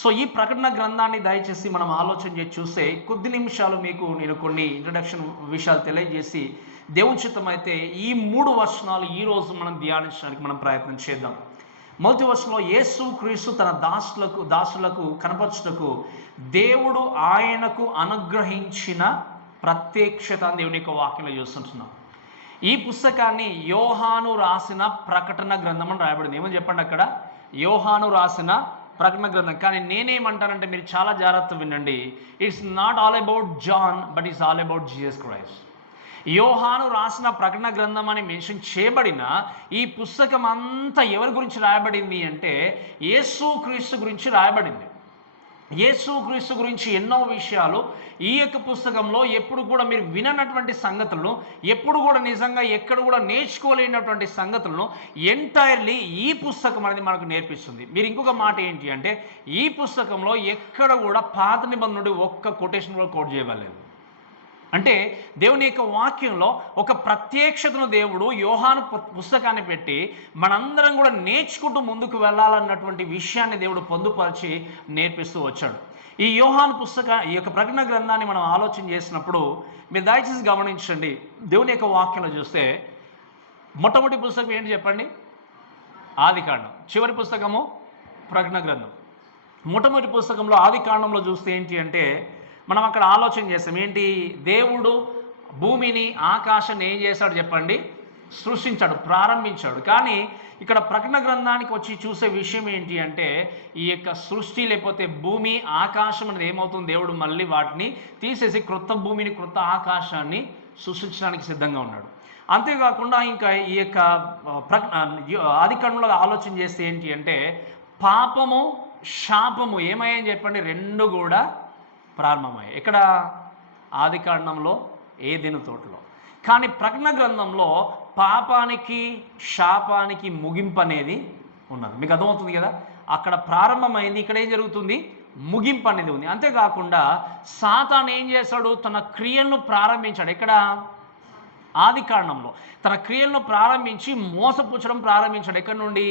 So ఈ ప్రకటన గ్రంథాన్ని దయచేసి మనం ఆలోచన చేసి చూస్తే కొద్ది నిమిషాలు మీకు నేను కొన్ని ఇంట్రడక్షన్ విషయాలు తెలియజేసి దేవుని చిత్తమైతే ఈ 3 వచనాలు ఈరోజు మనం ధ్యానించడానికి మనం ప్రయత్నం చేద్దాం. మొదటి వచనంలో యేసు క్రీస్తు తన దాసులకు కనపరచుటకు దేవుడు ఆయనకు అనుగ్రహించిన ప్రత్యక్షత దేవుని యొక్క వాక్యంలో చూస్తుంటున్నాం. ఈ పుస్తకాన్ని యోహాను రాసిన ప్రకటన గ్రంథం అని రాయబడింది. ఏమని చెప్పండి అక్కడ? యోహాను రాసిన ప్రకటన గ్రంథం. కానీ నేనేమంటానంటే మీరు చాలా జాగ్రత్త వినండి. It's not all about John, but it's all about Jesus Christ. యోహాను రాసిన ప్రకటన గ్రంథం అని మెన్షన్ చేయబడిన ఈ పుస్తకం అంతా ఎవరి గురించి రాయబడింది అంటే యేసు క్రీస్తు గురించి రాయబడింది. యేసు క్రీస్తు గురించి ఎన్నో విషయాలు ఈ యొక్క పుస్తకంలో ఎప్పుడు కూడా మీరు విననటువంటి సంగతులను, ఎప్పుడు కూడా నిజంగా ఎక్కడ కూడా నేర్చుకోలేనటువంటి సంగతులను ఎంటైర్లీ ఈ పుస్తకం అనేది మనకు నేర్పిస్తుంది. మీరు ఇంకొక మాట ఏంటి అంటే ఈ పుస్తకంలో ఎక్కడ కూడా పాత నిబంధన నుండి ఒక్క కొటేషన్ కూడా కోట్ చేయబడలేదు. అంటే దేవుని యొక్క వాక్యంలో ఒక ప్రత్యక్షతను దేవుడు యోహాను పుస్తకాన్ని పెట్టి మనందరం కూడా నేర్చుకుంటూ ముందుకు వెళ్ళాలన్నటువంటి విషయాన్ని దేవుడు పొందుపరిచి నేర్పిస్తూ వచ్చాడు. ఈ యోహాను ఈ యొక్క ప్రకటన గ్రంథాన్ని మనం ఆలోచన చేసినప్పుడు మీరు దయచేసి గమనించండి. దేవుని యొక్క వాక్యంలో చూస్తే మొట్టమొదటి పుస్తకం ఏంటి చెప్పండి? ఆదికాండం. చివరి పుస్తకము ప్రకటన గ్రంథం. మొట్టమొదటి పుస్తకంలో ఆదికాండంలో చూస్తే ఏంటి అంటే మనం అక్కడ ఆలోచన చేస్తాం. ఏంటి? దేవుడు భూమిని ఆకాశాన్ని ఏం చేశాడు చెప్పండి? సృష్టించాడు, ప్రారంభించాడు. కానీ ఇక్కడ ప్రకటన గ్రంథానికి వచ్చి చూసే విషయం ఏంటి అంటే ఈ యొక్క సృష్టి లేకపోతే భూమి ఆకాశం అనేది ఏమవుతుంది? దేవుడు మళ్ళీ వాటిని తీసేసి క్రొత్త భూమిని క్రొత్త ఆకాశాన్ని సృష్టించడానికి సిద్ధంగా ఉన్నాడు. అంతేకాకుండా ఇంకా ఈ యొక్క ఆదికాండంలో ఆలోచన చేస్తే ఏంటి అంటే పాపము శాపము ఏమయ్యాయని చెప్పండి? రెండు కూడా ప్రారంభమయ్యాయి. ఇక్కడ ఆదికాండంలో ఏదెను తోటలో. కానీ ప్రకటన గ్రంథంలో పాపానికి శాపానికి ముగింపు అనేది ఉన్నది. మీకు అర్థమవుతుంది కదా? అక్కడ ప్రారంభమైంది, ఇక్కడ ఏం జరుగుతుంది? ముగింపు అనేది ఉంది. అంతేకాకుండా సాతాను ఏం చేశాడు? తన క్రియలను ప్రారంభించాడు. ఎక్కడ? ఆదికాండంలో తన క్రియలను ప్రారంభించి మోసపుచ్చడం ప్రారంభించాడు. ఎక్కడి నుండి?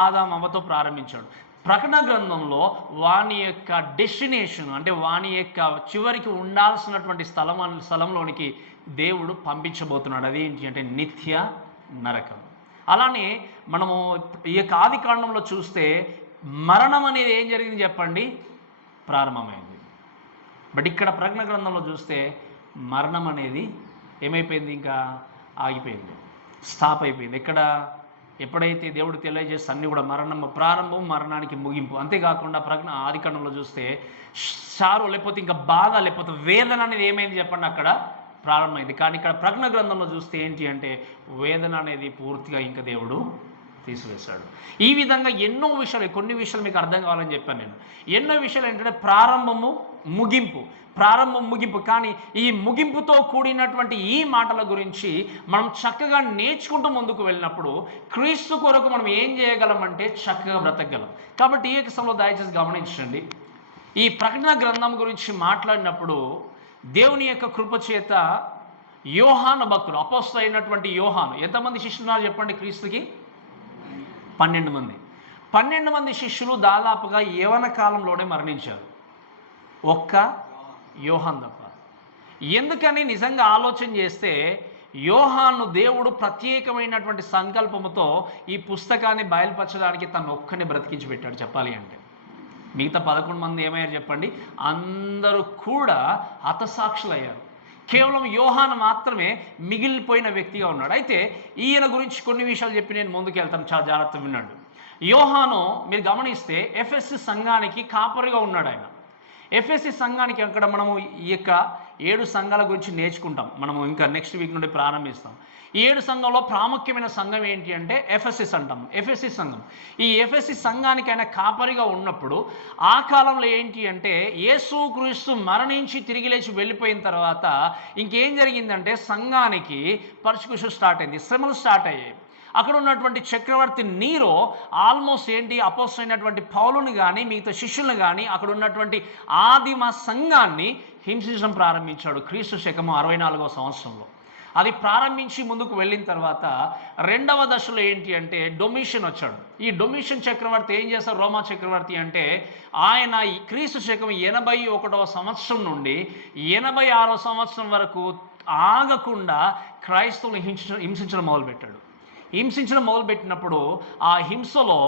ఆదాము అవ్వతో ప్రారంభించాడు. ప్రకటన గ్రంథంలో వాని యొక్క డెస్టినేషన్ అంటే వాని యొక్క చివరికి ఉండాల్సినటువంటి స్థలంలోనికి దేవుడు పంపించబోతున్నాడు. అదేంటి అంటే నిత్య నరకం. అలానే మనము ఈ యొక్క ఆదికాండంలో చూస్తే మరణం అనేది ఏం జరిగింది చెప్పండి? ప్రారంభమైంది. బట్ ఇక్కడ ప్రకటన గ్రంథంలో చూస్తే మరణం అనేది ఏమైపోయింది? ఇంకా ఆగిపోయింది, స్టాప్ అయిపోయింది. ఇక్కడ ఎప్పుడైతే దేవుడు తెలియజేస్తే అన్నీ కూడా ప్రారంభం, మరణానికి ముగింపు. అంతేకాకుండా ప్రకటన ఆదికాండంలో చూస్తే సారు లేకపోతే ఇంకా బాధ లేకపోతే వేదన అనేది ఏమైంది చెప్పండి? అక్కడ ప్రారంభమైంది. కానీ ఇక్కడ ప్రకటన గ్రంథంలో చూస్తే ఏంటి అంటే వేదన అనేది పూర్తిగా ఇంకా దేవుడు తీసివేశాడు. ఈ విధంగా ఎన్నో విషయాలు, కొన్ని విషయాలు మీకు అర్థం కావాలని చెప్పాను నేను. ఎన్నో విషయాలు ఏంటంటే ప్రారంభము, ముగింపు, ప్రారంభం, ముగింపు. కానీ ఈ ముగింపుతో కూడినటువంటి ఈ మాటల గురించి మనం చక్కగా నేర్చుకుంటూ ముందుకు వెళ్ళినప్పుడు క్రీస్తు కొరకు మనం ఏం చేయగలమంటే చక్కగా బ్రతకగలం. కాబట్టి ఈ యొక్క సమయంలో దయచేసి గమనించండి. ఈ ప్రకటన గ్రంథం గురించి మాట్లాడినప్పుడు దేవుని యొక్క కృపచేత యోహాను భక్తుడు, అపోస్తలుడు అయినటువంటి యోహాను, ఎంతమంది శిష్యులు ఉన్నారు చెప్పండి క్రీస్తుకి? 12 మంది. 12 మంది శిష్యులు దాదాపుగా యవ్వన కాలంలోనే మరణించారు. ఒక్క యోహాను తప్ప. ఎందుకని నిజంగా ఆలోచన చేస్తే యోహాను దేవుడు ప్రత్యేకమైనటువంటి సంకల్పముతో ఈ పుస్తకాన్ని బయలుపరచడానికి తను ఒక్కనే బ్రతికించి పెట్టాడు చెప్పాలి అంటే. మిగతా 11 మంది ఏమయ్యారు చెప్పండి? అందరూ కూడా హతసాక్షులయ్యారు. కేవలం యోహాను మాత్రమే మిగిలిపోయిన వ్యక్తిగా ఉన్నాడు. అయితే ఈయన గురించి కొన్ని విషయాలు చెప్పి నేను ముందుకు వెళ్తాను, చాలా జాగ్రత్తగా విన్నాడు. యోహాను మీరు గమనిస్తే ఎఫెసీ సంఘానికి కాపరిగా ఉన్నాడు ఆయన. ఎఫెసీ సంఘానికి అక్కడ మనము ఈ యొక్క 7 సంఘాల గురించి నేర్చుకుంటాం. మనము ఇంకా నెక్స్ట్ వీక్ నుండి ప్రారంభిస్తాం. ఈ 7 సంఘంలో ప్రాముఖ్యమైన సంఘం ఏంటి అంటే ఎఫెసస్ అంటాం. ఎఫెసీ సంఘం. ఈ ఎఫెసీ సంఘానికి ఆయన కాపరిగా ఉన్నప్పుడు ఆ కాలంలో ఏంటి అంటే యేసు క్రీస్తు మరణించి తిరిగి లేచి వెళ్ళిపోయిన తర్వాత ఇంకేం జరిగిందంటే సంఘానికి పర్సిక్యూషన్ స్టార్ట్ అయింది, శ్రమలు స్టార్ట్ అయ్యాయి. అక్కడ ఉన్నటువంటి చక్రవర్తి నీరో ఆల్మోస్ట్ ఏంటి అపోస్తలుడు అయినటువంటి పౌలుని కానీ మిగతా శిష్యులను కానీ అక్కడ ఉన్నటువంటి ఆదిమ సంఘాన్ని హింసించడం ప్రారంభించాడు. క్రీస్తు శకము 64వ సంవత్సరంలో. అది ప్రారంభించి ముందుకు వెళ్ళిన తర్వాత రెండవ దశలో ఏంటి అంటే డొమిషన్ వచ్చాడు. ఈ డొమిషన్ చక్రవర్తి ఏం చేశారు? రోమా చక్రవర్తి అంటే ఆయన ఈ క్రీస్తు శకం 81వ సంవత్సరం నుండి 86వ సంవత్సరం వరకు ఆగకుండా క్రైస్తవుని హింసించడం మొదలుపెట్టాడు. హింసించడం మొదలుపెట్టినప్పుడు ఆ హింసలో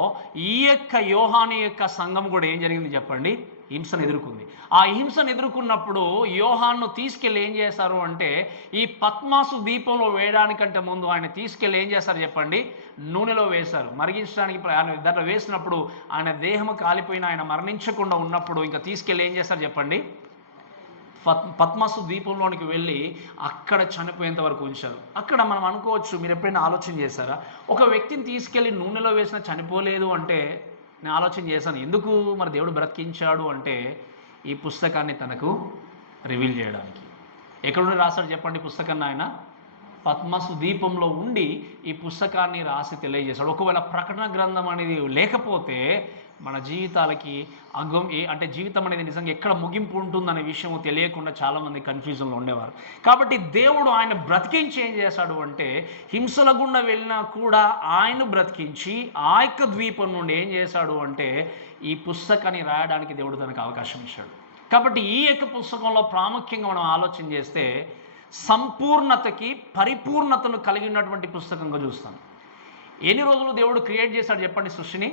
ఈ యొక్క యోహాను యొక్క సంఘం కూడా ఏం జరిగింది చెప్పండి? హింసను ఎదుర్కొంది. ఆ హింసను ఎదుర్కొన్నప్పుడు యోహాన్ను తీసుకెళ్ళి ఏం చేశారు అంటే ఈ పద్మాసు దీపంలో వేయడానికంటే ముందు ఆయన తీసుకెళ్ళి ఏం చేశారు చెప్పండి? నూనెలో వేశారు. మరిగించడానికి దాంట్లో వేసినప్పుడు ఆయన దేహము కాలిపోయిన ఆయన మరణించకుండా ఉన్నప్పుడు ఇంకా తీసుకెళ్ళి ఏం చేశారు చెప్పండి? పద్మసు ద్వీపంలోనికి వెళ్ళి అక్కడ చనిపోయేంత వరకు ఉంచారు. అక్కడ మనం అనుకోవచ్చు, మీరు ఎప్పుడైనా ఆలోచన చేశారా? ఒక వ్యక్తిని తీసుకెళ్ళి నూనెలో వేసినా చనిపోలేదు అంటే నేను ఆలోచన చేశాను, ఎందుకు మరి దేవుడు బ్రతికించాడు అంటే ఈ పుస్తకాన్ని తనకు రివీల్ చేయడానికి. ఎక్కడుండి రాశాడు చెప్పండి పుస్తకాన్ని? ఆయన పద్మసు దీపంలో ఉండి ఈ పుస్తకాన్ని రాసి తెలియజేశాడు. ఒకవేళ ప్రకటన గ్రంథం అనేది లేకపోతే మన జీవితాలకి అంటే జీవితం అనేది నిజంగా ఎక్కడ ముగింపు ఉంటుందనే విషయం తెలియకుండా చాలామంది కన్ఫ్యూజన్లో ఉండేవారు. కాబట్టి దేవుడు ఆయన బ్రతికించి ఏం చేశాడు అంటే హింసల గుండా వెళ్ళినా కూడా ఆయన బ్రతికించి ఆ యొక్క ద్వీపం నుండి ఏం చేశాడు అంటే ఈ పుస్తకాన్ని రాయడానికి దేవుడు తనకు అవకాశం ఇచ్చాడు. కాబట్టి ఈ యొక్క పుస్తకంలో ప్రాముఖ్యంగా మనం ఆలోచన చేస్తే సంపూర్ణతకి పరిపూర్ణతను కలిగి ఉన్నటువంటి పుస్తకంగా చూస్తాం. ఎన్ని రోజులు దేవుడు క్రియేట్ చేశాడు చెప్పండి సృష్టిని?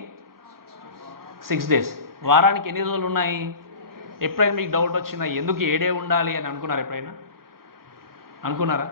6 days. వారానికి ఎన్ని రోజులు ఉన్నాయి? ఎప్పుడైనా మీకు డౌట్ వచ్చిందా ఎందుకు 7 ఉండాలి అని అనుకున్నారా? ఎప్పుడైనా అనుకున్నారా?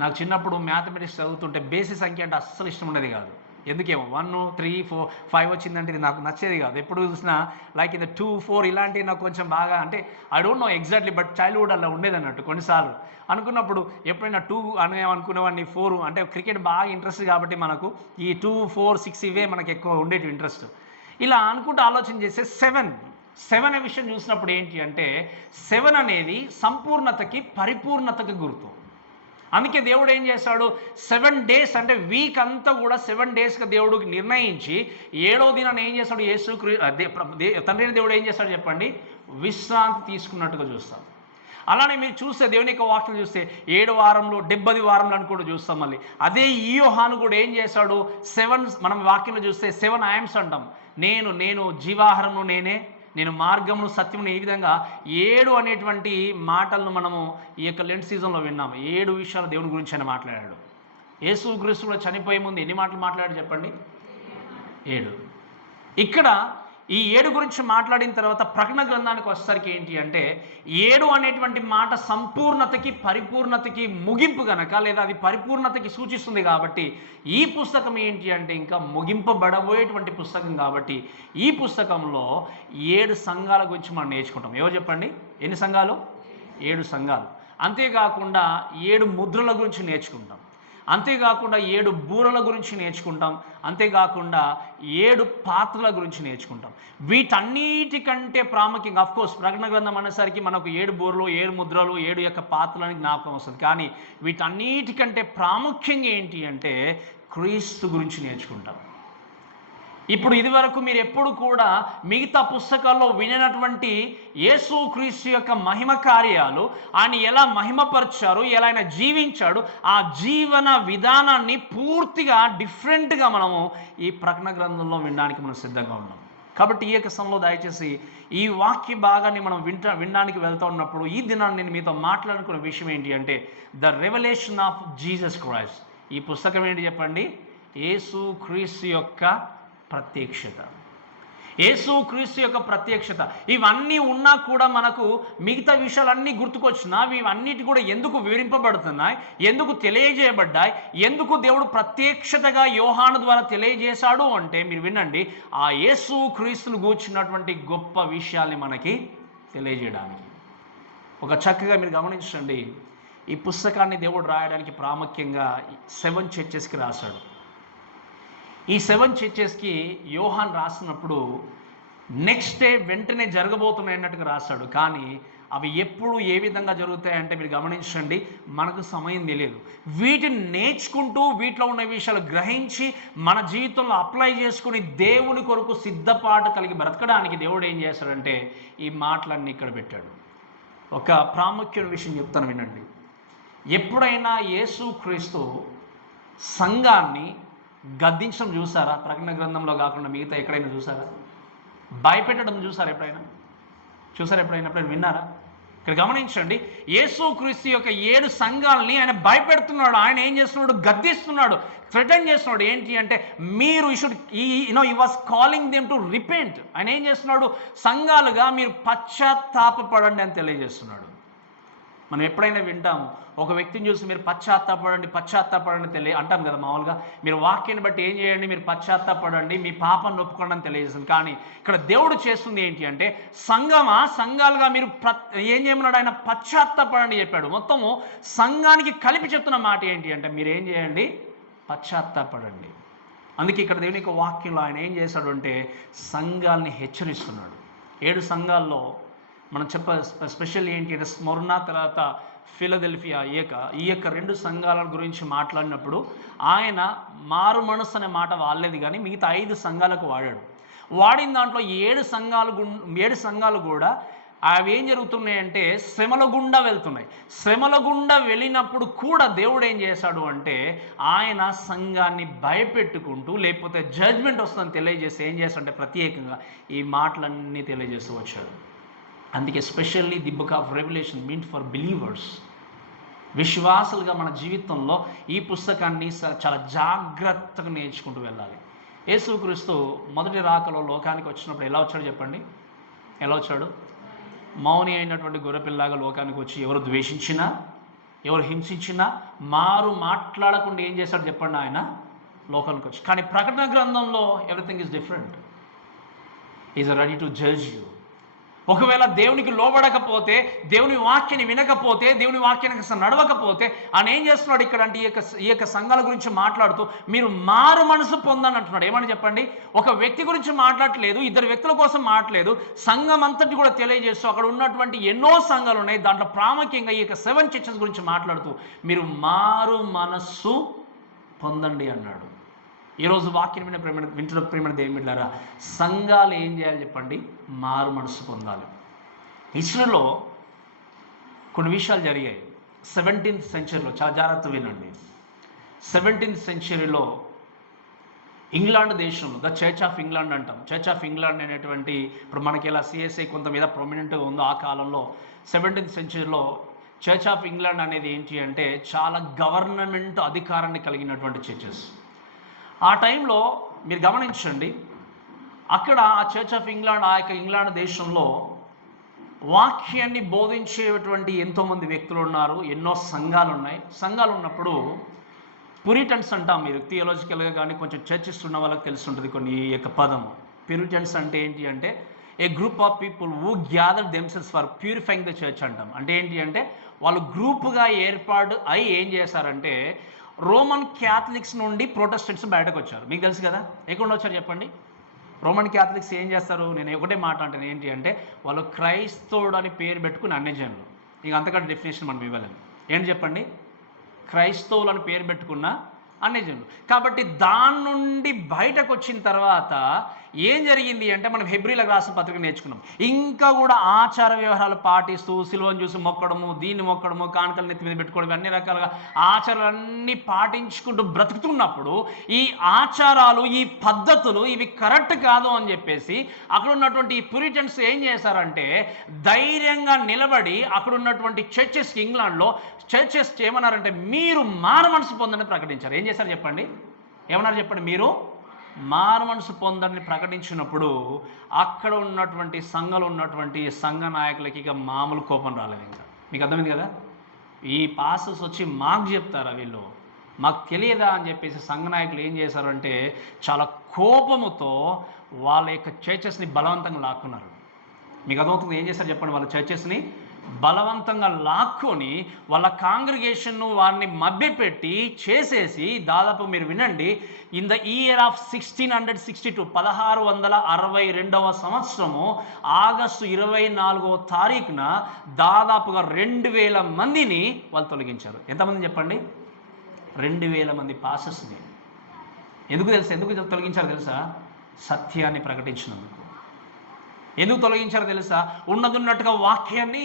నాకు చిన్నప్పుడు మ్యాథమెటిక్స్ చదువుతుంటే బేసి సంఖ్య అంటే అస్సలు ఇష్టం ఉండేది కాదు. ఎందుకేమో 1, 3, 4, 5 వచ్చిందంటే ఇది నాకు నచ్చేది కాదు. ఎప్పుడు చూసినా లైక్ ఇది 2, 4 ఇలాంటివి నాకు కొంచెం బాగా అంటే I don't know exactly, but childhood అలా ఉండేది అన్నట్టు. కొన్నిసార్లు అనుకున్నప్పుడు ఎప్పుడైనా 2 అనుకునేవాడిని, 4 అంటే క్రికెట్ బాగా ఇంట్రెస్ట్ కాబట్టి మనకు ఈ 2, 4, 6 ఇవే మనకు ఎక్కువ ఉండేటి ఇంట్రెస్ట్. ఇలా అనుకుంటూ ఆలోచన చేస్తే 7 అనే విషయం చూసినప్పుడు ఏంటి అంటే 7 అనేది సంపూర్ణతకి పరిపూర్ణతకి గుర్తు. అందుకే దేవుడు ఏం చేశాడు? 7 days అంటే వీక్ అంతా కూడా 7 daysగా దేవుడికి నిర్ణయించి 7వ దినాన్ని ఏం చేశాడు? తండ్రి దేవుడు ఏం చేశాడు చెప్పండి? విశ్రాంతి తీసుకున్నట్టుగా చూస్తాం. అలానే మీరు చూస్తే దేవుని యొక్క వాక్యం చూస్తే 7వ వారంలో 70 వారంలో అని కూడా చూస్తాం. మళ్ళీ అదే ఈ యోహాను కూడా ఏం చేశాడు? 7 మనం వాక్యంలో చూస్తే 7 ఐఎమ్స్ అంటాం. నేను జీవాహారము నేనే, నేను మార్గమును సత్యమును. ఈ విధంగా 7 అనేటువంటి మాటలను మనము ఈ యొక్క లెంట్ సీజన్లో విన్నాము. 7 విషయాలు దేవుని గురించి ఆయన మాట్లాడాడు. యేసుక్రీస్తు కూడా చనిపోయే ముందు ఎన్ని మాటలు మాట్లాడాడు చెప్పండి? 7. ఇక్కడ ఈ 7 గురించి మాట్లాడిన తర్వాత ప్రకటన గ్రంథానికి వచ్చేసరికి ఏంటి అంటే 7 అనేటువంటి మాట సంపూర్ణతకి పరిపూర్ణతకి ముగింపు గనక, లేదా అది పరిపూర్ణతకి సూచిస్తుంది కాబట్టి ఈ పుస్తకం ఏంటి అంటే ఇంకా ముగింపబడబోయేటువంటి పుస్తకం కాబట్టి ఈ పుస్తకంలో 7 సంఘాల గురించి మనం నేర్చుకుంటాం. ఏవో చెప్పండి? ఎన్ని సంఘాలు? 7 సంఘాలు. అంతేకాకుండా 7 ముద్రల గురించి నేర్చుకుంటాం. అంతేకాకుండా 7 బూరల గురించి నేర్చుకుంటాం. అంతేకాకుండా 7 పాత్రల గురించి నేర్చుకుంటాం. వీటన్నిటికంటే ప్రాముఖ్యంగా అఫ్కోర్స్ ప్రకటన గ్రంథం అనేసరికి మనకు 7 బూరలు, 7 ముద్రలు, 7 యొక్క పాత్రలని జ్ఞాపకం వస్తుంది. కానీ వీటన్నిటికంటే ప్రాముఖ్యంగా ఏంటి అంటే క్రీస్తు గురించి నేర్చుకుంటాం. ఇప్పుడు ఇదివరకు మీరు ఎప్పుడు కూడా మిగతా పుస్తకాల్లో వినటువంటి యేసుక్రీస్తు యొక్క మహిమ కార్యాలు, ఆయన ఎలా మహిమపరిచారు, ఎలా ఆయన జీవించాడు, ఆ జీవన విధానాన్ని పూర్తిగా డిఫరెంట్గా మనము ఈ ప్రకటన గ్రంథంలో వినడానికి మనం సిద్ధంగా ఉన్నాం. కాబట్టి ఈ యొక్క సమయంలో దయచేసి ఈ వాక్య భాగాన్ని మనం వినడానికి వెళ్తూ ఉన్నప్పుడు ఈ దినాన్ని నేను మీతో మాట్లాడుకునే విషయం ఏంటి అంటే the revolution of Jesus Christ. ఈ పుస్తకం ఏంటి చెప్పండి? యేసుక్రీస్తు యొక్క ప్రత్యక్షత. యేసుక్రీస్తు యొక్క ప్రత్యక్షత. ఇవన్నీ ఉన్నా కూడా మనకు మిగతా విషయాలన్నీ గుర్తుకొచ్చినా ఇవన్నిటి కూడా ఎందుకు వివరింపబడుతున్నాయి, ఎందుకు తెలియజేయబడ్డాయి, ఎందుకు దేవుడు ప్రత్యక్షతగా యోహాను ద్వారా తెలియజేశాడు అంటే మీరు వినండి, ఆ యేసుక్రీస్తును గూర్చినటువంటి గొప్ప విషయాల్ని మనకి తెలియజేయడానికి. ఒక చక్కగా మీరు గమనించండి, ఈ పుస్తకాన్ని దేవుడు రాయడానికి ప్రాముఖ్యంగా 7 చర్చెస్కి రాశాడు. ఈ 7 చర్చెస్కి యోహాన్ రాసినప్పుడు నెక్స్ట్ డే వెంటనే జరగబోతున్నాయి అన్నట్టుగా రాశాడు. కానీ అవి ఎప్పుడు ఏ విధంగా జరుగుతాయంటే మీరు గమనించండి, మనకు సమయం తెలియదు. వీటిని నేర్చుకుంటూ వీటిలో ఉన్న విషయాలు గ్రహించి మన జీవితంలో అప్లై చేసుకుని దేవుని కొరకు సిద్ధపాటు కలిగి బ్రతకడానికి దేవుడు ఏం చేశాడంటే ఈ మాటలన్నీ ఇక్కడ పెట్టాడు. ఒక ప్రాముఖ్యమైన విషయం చెప్తాను వినండి. ఎప్పుడైనా యేసుక్రీస్తు సంఘాన్ని గద్దించడం చూసారా? ప్రకటన గ్రంథంలో కాకుండా మిగతా ఎక్కడైనా చూసారా? భయపెట్టడం చూసారా? ఎప్పుడైనా ఎప్పుడైనా విన్నారా? ఇక్కడ గమనించండి, యేసుక్రీస్తు యొక్క 7 సంఘాలని ఆయన భయపెడుతున్నాడు. ఆయన ఏం చేస్తున్నాడు? గద్దిస్తున్నాడు, థ్రెటన్ చేస్తున్నాడు. ఏంటి అంటే మీరు ఈ was calling them to repent. ఆయన ఏం చేస్తున్నాడు? సంఘాలుగా మీరు పశ్చాత్తాపపడండి అని తెలియజేస్తున్నాడు. మనం ఎప్పుడైనా వింటాము, ఒక వ్యక్తిని చూసి మీరు పశ్చాత్తాపడండి అంటాం కదా మామూలుగా. మీరు వాక్యాన్ని బట్టి ఏం చేయండి? మీరు పశ్చాత్తాపడండి, మీ పాపాన్ని ఒప్పుకోండి అని తెలియజేస్తుంది. కానీ ఇక్కడ దేవుడు చేస్తుంది ఏంటి అంటే సంఘాలుగా మీరు ఏం చేయమన్నాడు? ఆయన పశ్చాత్తాపడండి చెప్పాడు. మొత్తము సంఘానికి కలిపి చెప్తున్న మాట ఏంటి అంటే మీరు ఏం చేయండి? పశ్చాత్తాపడండి. అందుకే ఇక్కడ దేవుని యొక్క వాక్యంలో ఆయన ఏం చేశాడు అంటే సంఘాలని హెచ్చరిస్తున్నాడు. 7 సంఘాల్లో మనం స్పెషల్ ఏంటి అంటే స్మరణ తర్వాత ఫిలదెల్ఫియా ఈ యొక్క 2 సంఘాల గురించి మాట్లాడినప్పుడు ఆయన మారు మనసు అనే మాట వాడలేదు, కానీ మిగతా 5 సంఘాలకు వాడిన దాంట్లో 7 సంఘాలు కూడా అవి ఏం జరుగుతున్నాయంటే శ్రమల గుండా వెళ్తున్నాయి. శ్రమల గుండా వెళ్ళినప్పుడు కూడా దేవుడు ఏం చేశాడు అంటే ఆయన సంఘాన్ని భయపెట్టుకుంటూ, లేకపోతే జడ్జ్మెంట్ వస్తుందని తెలియజేసి ఏం చేస్తాడంటే ప్రత్యేకంగా ఈ మాటలన్నీ తెలియజేస్తూ వచ్చాడు. అందుకే specially the book of revelation means for believers. విశ్వాసులుగా మన జీవితంలో ఈ పుస్తకాన్ని చాలా జాగ్రత్తగా నేర్చుకుంటూ వెళ్ళాలి. యేసుక్రీస్తు మొదటి రాకలో లోకానికి వచ్చినప్పుడు ఎలా వచ్చాడు చెప్పండి? ఎలా వచ్చాడు? మౌని అయినటువంటి గొర్రెపిల్లగా లోకానికి వచ్చి ఎవరు ద్వేషించినా, ఎవరు హింసించినా మాట్లాడకుండా ఏం చేశాడు చెప్పండి? ఆయన లోకానికి వచ్చి. కానీ ప్రకటన గ్రంథంలో everything is different. Is ready to judge you. ఒకవేళ దేవునికి లోబడకపోతే, దేవుని వాక్యాన్ని వినకపోతే, దేవుని వాక్యానికి అసలు నడవకపోతే ఆయన ఏం చేస్తున్నాడు ఇక్కడ అంటే ఈ యొక్క సంఘాల గురించి మాట్లాడుతూ మీరు మారు మనసు పొందని అంటున్నాడు. ఏమని చెప్పండి? ఒక వ్యక్తి గురించి మాట్లాడలేదు, 2 వ్యక్తుల కోసం మాట్లాడలేదు, సంఘం అంతటి కూడా తెలియజేస్తూ అక్కడ ఉన్నటువంటి ఎన్నో సంఘాలు ఉన్నాయి. దాంట్లో ప్రాముఖ్యంగా ఈ యొక్క 7 చర్చెస్ గురించి మాట్లాడుతూ మీరు మారు మనస్సు పొందండి అన్నాడు. ఈరోజు వాక్యం వింటున్న ప్రేమైన దేవుని బిడ్డలారా, సంఘాలు ఏం చేయాలి చెప్పండి? మారు మనసు పొందాలి. హిస్టరీలో కొన్ని విషయాలు జరిగాయి 17th సెంచరీలో. చాలా జాగ్రత్త వినండి. 17th సెంచరీలో ఇంగ్లాండ్ దేశంలో ద చర్చ్ ఆఫ్ ఇంగ్లాండ్ అంటాం. చర్చ్ ఆఫ్ ఇంగ్లాండ్ అనేటువంటి ఇప్పుడు మనకి ఎలా సిఎస్ఐ కొంత మీద ప్రొమినెంట్గా ఉందో ఆ కాలంలో 17th సెంచరీలో చర్చ్ ఆఫ్ ఇంగ్లాండ్ అనేది ఏంటి అంటే చాలా గవర్నమెంట్ అధికారాన్ని కలిగినటువంటి చర్చెస్. ఆ టైంలో మీరు గమనించండి, అక్కడ ఆ చర్చ్ ఆఫ్ ఇంగ్లాండ్, ఆ యొక్క ఇంగ్లాండ్ దేశంలో వాక్యాన్ని బోధించేటువంటి ఎంతోమంది వ్యక్తులు ఉన్నారు, ఎన్నో సంఘాలు ఉన్నాయి. సంఘాలు ఉన్నప్పుడు ప్యూరిటన్స్ అంటాం. మీరు థియాలజికల్గా కానీ కొంచెం చర్చెస్ ఉన్న వాళ్ళకి తెలుసుంటుంది కొన్ని ఈ యొక్క పదము. ప్యూరిటన్స్ అంటే ఏంటి అంటే a group of people who gather themselves for purifying the church అంటాం. అంటే ఏంటి అంటే వాళ్ళు గ్రూపుగా ఏర్పాటు అయి ఏం చేశారంటే రోమన్ క్యాథలిక్స్ నుండి ప్రొటెస్టెంట్స్ బయటకు వచ్చారు. మీకు తెలుసు కదా, ఎక్కడ వచ్చారు చెప్పండి? రోమన్ క్యాథలిక్స్ ఏం చేస్తారు? నేను ఒకటే మాట అంటాను, ఏంటి అంటే వాళ్ళు క్రైస్తవుడు అని పేరు పెట్టుకుని అన్యజనులు. ఇక అంతకంటే డెఫినేషన్ మనం ఇవ్వలేము. ఏంటి చెప్పండి? క్రైస్తవులు అని పేరు పెట్టుకున్న అన్యజనులు. కాబట్టి దాని నుండి బయటకు వచ్చిన తర్వాత ఏం జరిగింది అంటే మనం హెబ్రీలకు రాసిన పత్రిక నేర్చుకున్నాం. ఇంకా కూడా ఆచార వ్యవహారాలు పాటిస్తూ సిలువను చూసి మొక్కడము, దీన్ని మొక్కడము, కానుకలు నెత్తి మీద పెట్టుకోవడం, అన్ని రకాలుగా ఆచారాలన్నీ పాటించుకుంటూ బ్రతుకుతున్నప్పుడు ఈ ఆచారాలు, ఈ పద్ధతులు ఇవి కరెక్ట్ కాదు అని చెప్పేసి అక్కడ ఉన్నటువంటి ఈ ప్యూరిటన్స్ ఏం చేశారంటే ధైర్యంగా నిలబడి అక్కడ ఉన్నటువంటి చర్చెస్కి, ఇంగ్లాండ్లో చర్చెస్ ఏమన్నారంటే మీరు మారు మనసు పొందని ప్రకటించారు. ఏం చేశారు చెప్పండి? ఏమన్నారు చెప్పండి? మీరు మారు మనసు పొందని ప్రకటించినప్పుడు అక్కడ ఉన్నటువంటి సంఘంలో ఉన్నటువంటి సంఘ నాయకులకి ఇక మామూలు కోపం రాలేదు. ఇంకా మీకు అర్థమైంది కదా, ఈ పాస్టర్స్ వచ్చి మాకు చెప్తారా, వీళ్ళు మాకు తెలియదా అని చెప్పేసి సంఘ నాయకులు ఏం చేశారంటే చాలా కోపముతో వాళ్ళ యొక్క చర్చెస్ని బలవంతంగా లాక్కున్నారు. మీకు అర్థమవుతుంది? ఏం చేశారు చెప్పండి? వాళ్ళ చర్చెస్ని బలవంతంగా లాక్కొని వాళ్ళ కాంగ్రిగేషన్ను వారిని మభ్యపెట్టి చేసేసి దాదాపు మీరు వినండి, ఇన్ ద ఇయర్ ఆఫ్ 1662 1662వ సంవత్సరము ఆగస్టు 24వ తారీఖున దాదాపుగా 2000 మందిని వాళ్ళు తొలగించారు. ఎంతమంది చెప్పండి? 2000 మంది పాస్టర్స్ని. ఎందుకు తొలగించారో తెలుసా? సత్యాన్ని ప్రకటించినందుకు. ఎందుకు తొలగించారో తెలుసా? ఉన్నట్టుగా వాక్యాన్ని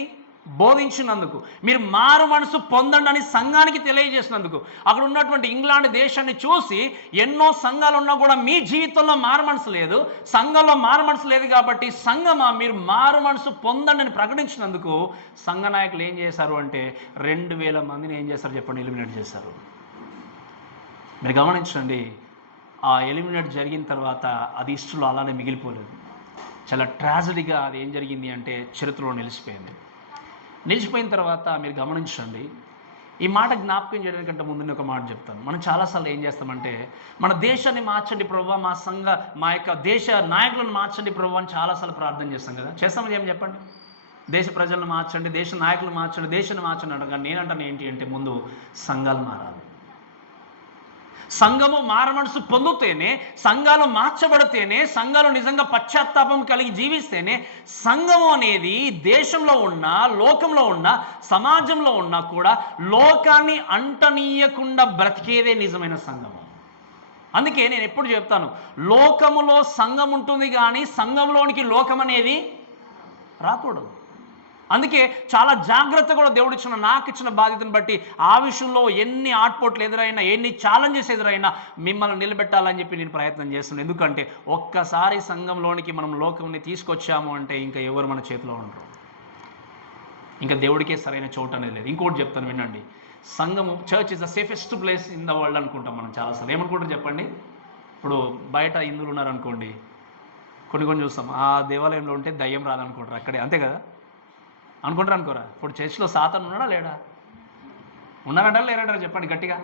బోధించినందుకు, మీరు మారు మనసు పొందండి అని సంఘానికి తెలియజేసినందుకు, అక్కడ ఉన్నటువంటి ఇంగ్లాండ్ దేశాన్ని చూసి ఎన్నో సంఘాలు ఉన్నా కూడా మీ జీవితంలో మారు మనసు లేదు, సంఘంలో మారు మనసు లేదు కాబట్టి సంఘమా మీరు మారు మనసు పొందండి అని ప్రకటించినందుకు సంఘ నాయకులు ఏం చేశారు అంటే 2000 మందిని ఏం చేశారు చెప్పండి, ఎలిమినేట్ చేశారు. మీరు గమనించండి, ఆ ఎలిమినేట్ జరిగిన తర్వాత అది హిస్టరీలో అలానే మిగిలిపోలేదు. చాలా ట్రాజడీగా అది ఏం జరిగింది అంటే చరిత్రలో నిలిచిపోయిన తర్వాత మీరు గమనించండి, ఈ మాట జ్ఞాపకం చేయడానికంటే ముందు ఒక మాట చెప్తాను. మనం చాలాసార్లు ఏం చేస్తామంటే మన దేశాన్ని మార్చండి ప్రభువా, మా యొక్క దేశ నాయకులను మార్చండి ప్రభువా అని చాలాసార్లు ప్రార్థన చేస్తాం కదా. చేస్తామని ఏం చెప్పండి, దేశ ప్రజలను మార్చండి, దేశ నాయకులు మార్చండి, దేశాన్ని మార్చండి అంటారు. కానీ నేనంటాను ఏంటి అంటే ముందు సంఘాలు మారాలి. సంఘము మారమనసు పొందితేనే, సంఘాలు మార్చబడితేనే, సంఘాలు నిజంగా పశ్చాత్తాపం కలిగి జీవిస్తేనే సంఘము అనేది దేశంలో ఉన్న, లోకంలో ఉన్న, సమాజంలో ఉన్నా కూడా లోకాన్ని అంటనీయకుండా బ్రతికేదే నిజమైన సంఘము. అందుకే నేను ఎప్పుడు చెప్తాను, లోకములో సంఘం ఉంటుంది కానీ సంఘంలోనికి లోకం అనేది రాకూడదు. అందుకే చాలా జాగ్రత్త కూడా దేవుడు నాకు ఇచ్చిన బాధ్యతను బట్టి ఆ విషయంలో ఎన్ని ఆట్పోట్లు ఎదురైనా, ఎన్ని ఛాలెంజెస్ ఎదురైనా మిమ్మల్ని నిలబెట్టాలని చెప్పి నేను ప్రయత్నం చేస్తున్నాను. ఎందుకంటే ఒక్కసారి సంఘంలోనికి మనం లోకంని తీసుకొచ్చాము అంటే ఇంకా ఎవరు మన చేతిలో ఉండరు, ఇంకా దేవుడికే సరైన చోటు అనేది లేదు. ఇంకోటి చెప్తాను వినండి, సంఘము, church is the safest place in the world అనుకుంటాం మనం చాలాసార్లు. ఏమనుకుంటారు చెప్పండి, ఇప్పుడు బయట హిందువులు ఉన్నారనుకోండి, కొన్ని చూస్తాం ఆ దేవాలయంలో ఉంటే దయ్యం రాదనుకుంటారు అక్కడే, అంతే కదా అనుకుంటారు అనుకోరా. ఇప్పుడు చర్చ్లో సాతాను ఉన్నాడా లేడా, ఉన్నారంటారా లేరంటారా చెప్పండి గట్టిగా.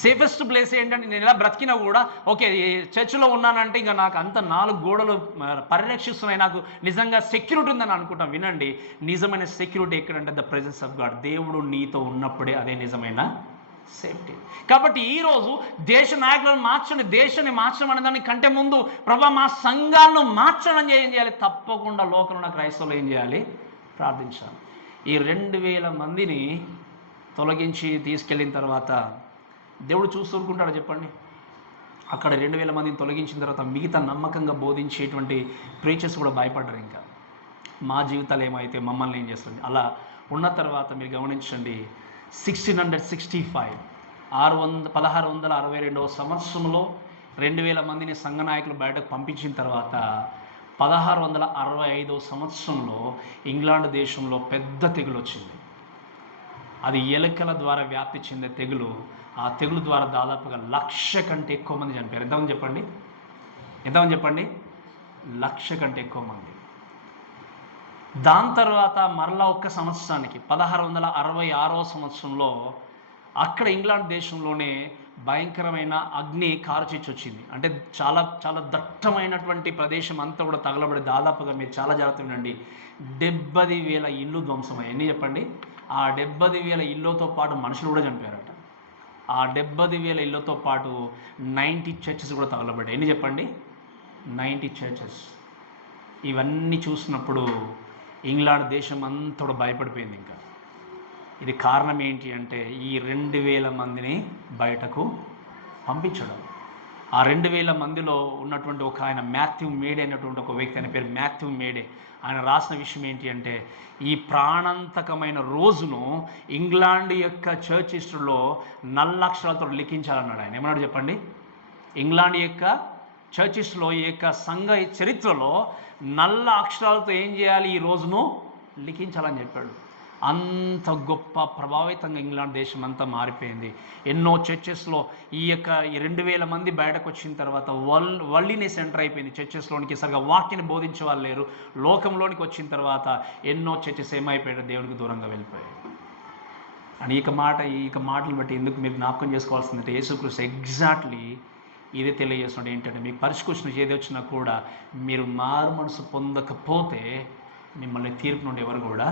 సేఫెస్ట్ ప్లేస్ ఏంటంటే నేను ఇలా బ్రతికినా కూడా ఓకే చర్చిలో ఉన్నానంటే ఇంకా నాకు అంత 4 గోడలు పరిరక్షిస్తున్నాయి, నాకు నిజంగా సెక్యూరిటీ ఉందని అనుకుంటాం. వినండి, నిజమైన సెక్యూరిటీ ఎక్కడంటే ద ప్రెజెన్స్ ఆఫ్ గాడ్. దేవుడు నీతో ఉన్నప్పుడే అదే నిజమైన సేఫ్టీ. కాబట్టి ఈరోజు దేశ నాయకులను మార్చండి, దేశాన్ని మార్చడం అనే దాని కంటే ముందు ప్రభా మా సంఘాలను మార్చడం ఏం చేయాలి, తప్పకుండా లోకంలో ఉన్న క్రైస్తవులు ఏం చేయాలి, ప్రార్థించాలి. ఈ 2000 మందిని తొలగించి తీసుకెళ్ళిన తర్వాత దేవుడు చూస్తూరుకుంటాడు చెప్పండి. అక్కడ 2000 మందిని తొలగించిన తర్వాత మిగతా నమ్మకంగా బోధించేటువంటి ప్రీచర్స్ కూడా భయపడ్డారు, ఇంకా మా జీవితాలు ఏమైతే మమ్మల్ని ఏం చేస్తుంది. అలా ఉన్న తర్వాత మీరు గమనించండి, 1665 1662 సంవత్సరంలో 2000 మందిని సంఘ నాయకులు బయటకు పంపించిన తర్వాత 1665 సంవత్సరంలో ఇంగ్లాండ్ దేశంలో పెద్ద తెగులు వచ్చింది. అది ఎలుకల ద్వారా వ్యాప్తి చెందే తెగులు. ఆ తెగులు ద్వారా దాదాపుగా 1,00,000 కంటే ఎక్కువ మంది చనిపోయారు. ఎంతమంది చెప్పండి, 1,00,000 కంటే ఎక్కువ మంది. దాని తర్వాత మరలా ఒక్క సంవత్సరానికి 1666 సంవత్సరంలో అక్కడ ఇంగ్లాండ్ దేశంలోనే భయంకరమైన అగ్ని కారుచిచ్చు వచ్చింది. అంటే చాలా చాలా దట్టమైనటువంటి ప్రదేశం అంతా కూడా తగలబడి దాదాపుగా మీరు చాలా జాగ్రత్తగా ఉండండి 70,000 ఇళ్ళు ధ్వంసమయ్యాయి. ఎన్ని చెప్పండి, ఆ 70,000 ఇళ్ళతో పాటు మనుషులు కూడా చనిపోయారట. ఆ 70,000 ఇళ్ళతో పాటు 90 చర్చెస్ కూడా తగలబడ్డాయి. ఎన్ని చెప్పండి, 90 చర్చెస్. ఇవన్నీ చూసినప్పుడు ఇంగ్లాండ్ దేశం అంతా కూడా భయపడిపోయింది. ఇంకా ఇది కారణం ఏంటి అంటే ఈ 2000 మందిని బయటకు పంపించడం. ఆ 2000 మందిలో ఉన్నటువంటి ఒక ఆయన మాథ్యూ మేడే అనేటువంటి ఒక వ్యక్తి, ఆయన పేరు మాథ్యూ మేడే. ఆయన రాసిన విషయం ఏంటి అంటే ఈ ప్రాణాంతకమైన రోజును ఇంగ్లాండ్ యొక్క చర్చ్ హిస్టరీలో నల్ల అక్షరాలతో లిఖించాలన్నాడు ఆయన. ఏమన్నాడు చెప్పండి, ఇంగ్లాండ్ యొక్క చర్చ్ హిస్టరీలో ఈ యొక్క సంఘ చరిత్రలో నల్ల అక్షరాలతో ఏం చేయాలి, ఈ రోజును లిఖించాలని చెప్పాడు. అంత గొప్ప ప్రభావితంగా ఇంగ్లాండ్ దేశం అంతా మారిపోయింది. ఎన్నో చర్చెస్లో ఈ 2000 మంది బయటకు వచ్చిన తర్వాత వరల్డ్లీనెస్ ఎంటర్ అయిపోయింది చర్చెస్లోనికి. సరిగా వాక్యాన్ని బోధించే వాళ్ళు లేరు. లోకంలోనికి వచ్చిన తర్వాత ఎన్నో చర్చెస్ ఏమైపోయాడు, దేవుడికి దూరంగా వెళ్ళిపోయాయి. అని ఈ మాటలు బట్టి ఎందుకు మీరు జ్ఞాపకం చేసుకోవాల్సిందంటే యేసుక్రీస్తు ఎగ్జాక్ట్లీ ఇదే తెలియజేస్తున్నాడు. ఏంటంటే మీకు పరిష్కృష్ణ ఏది వచ్చినా కూడా మీరు మారు మనసు పొందకపోతే మిమ్మల్ని తీర్పు నుండి ఎవరు కూడా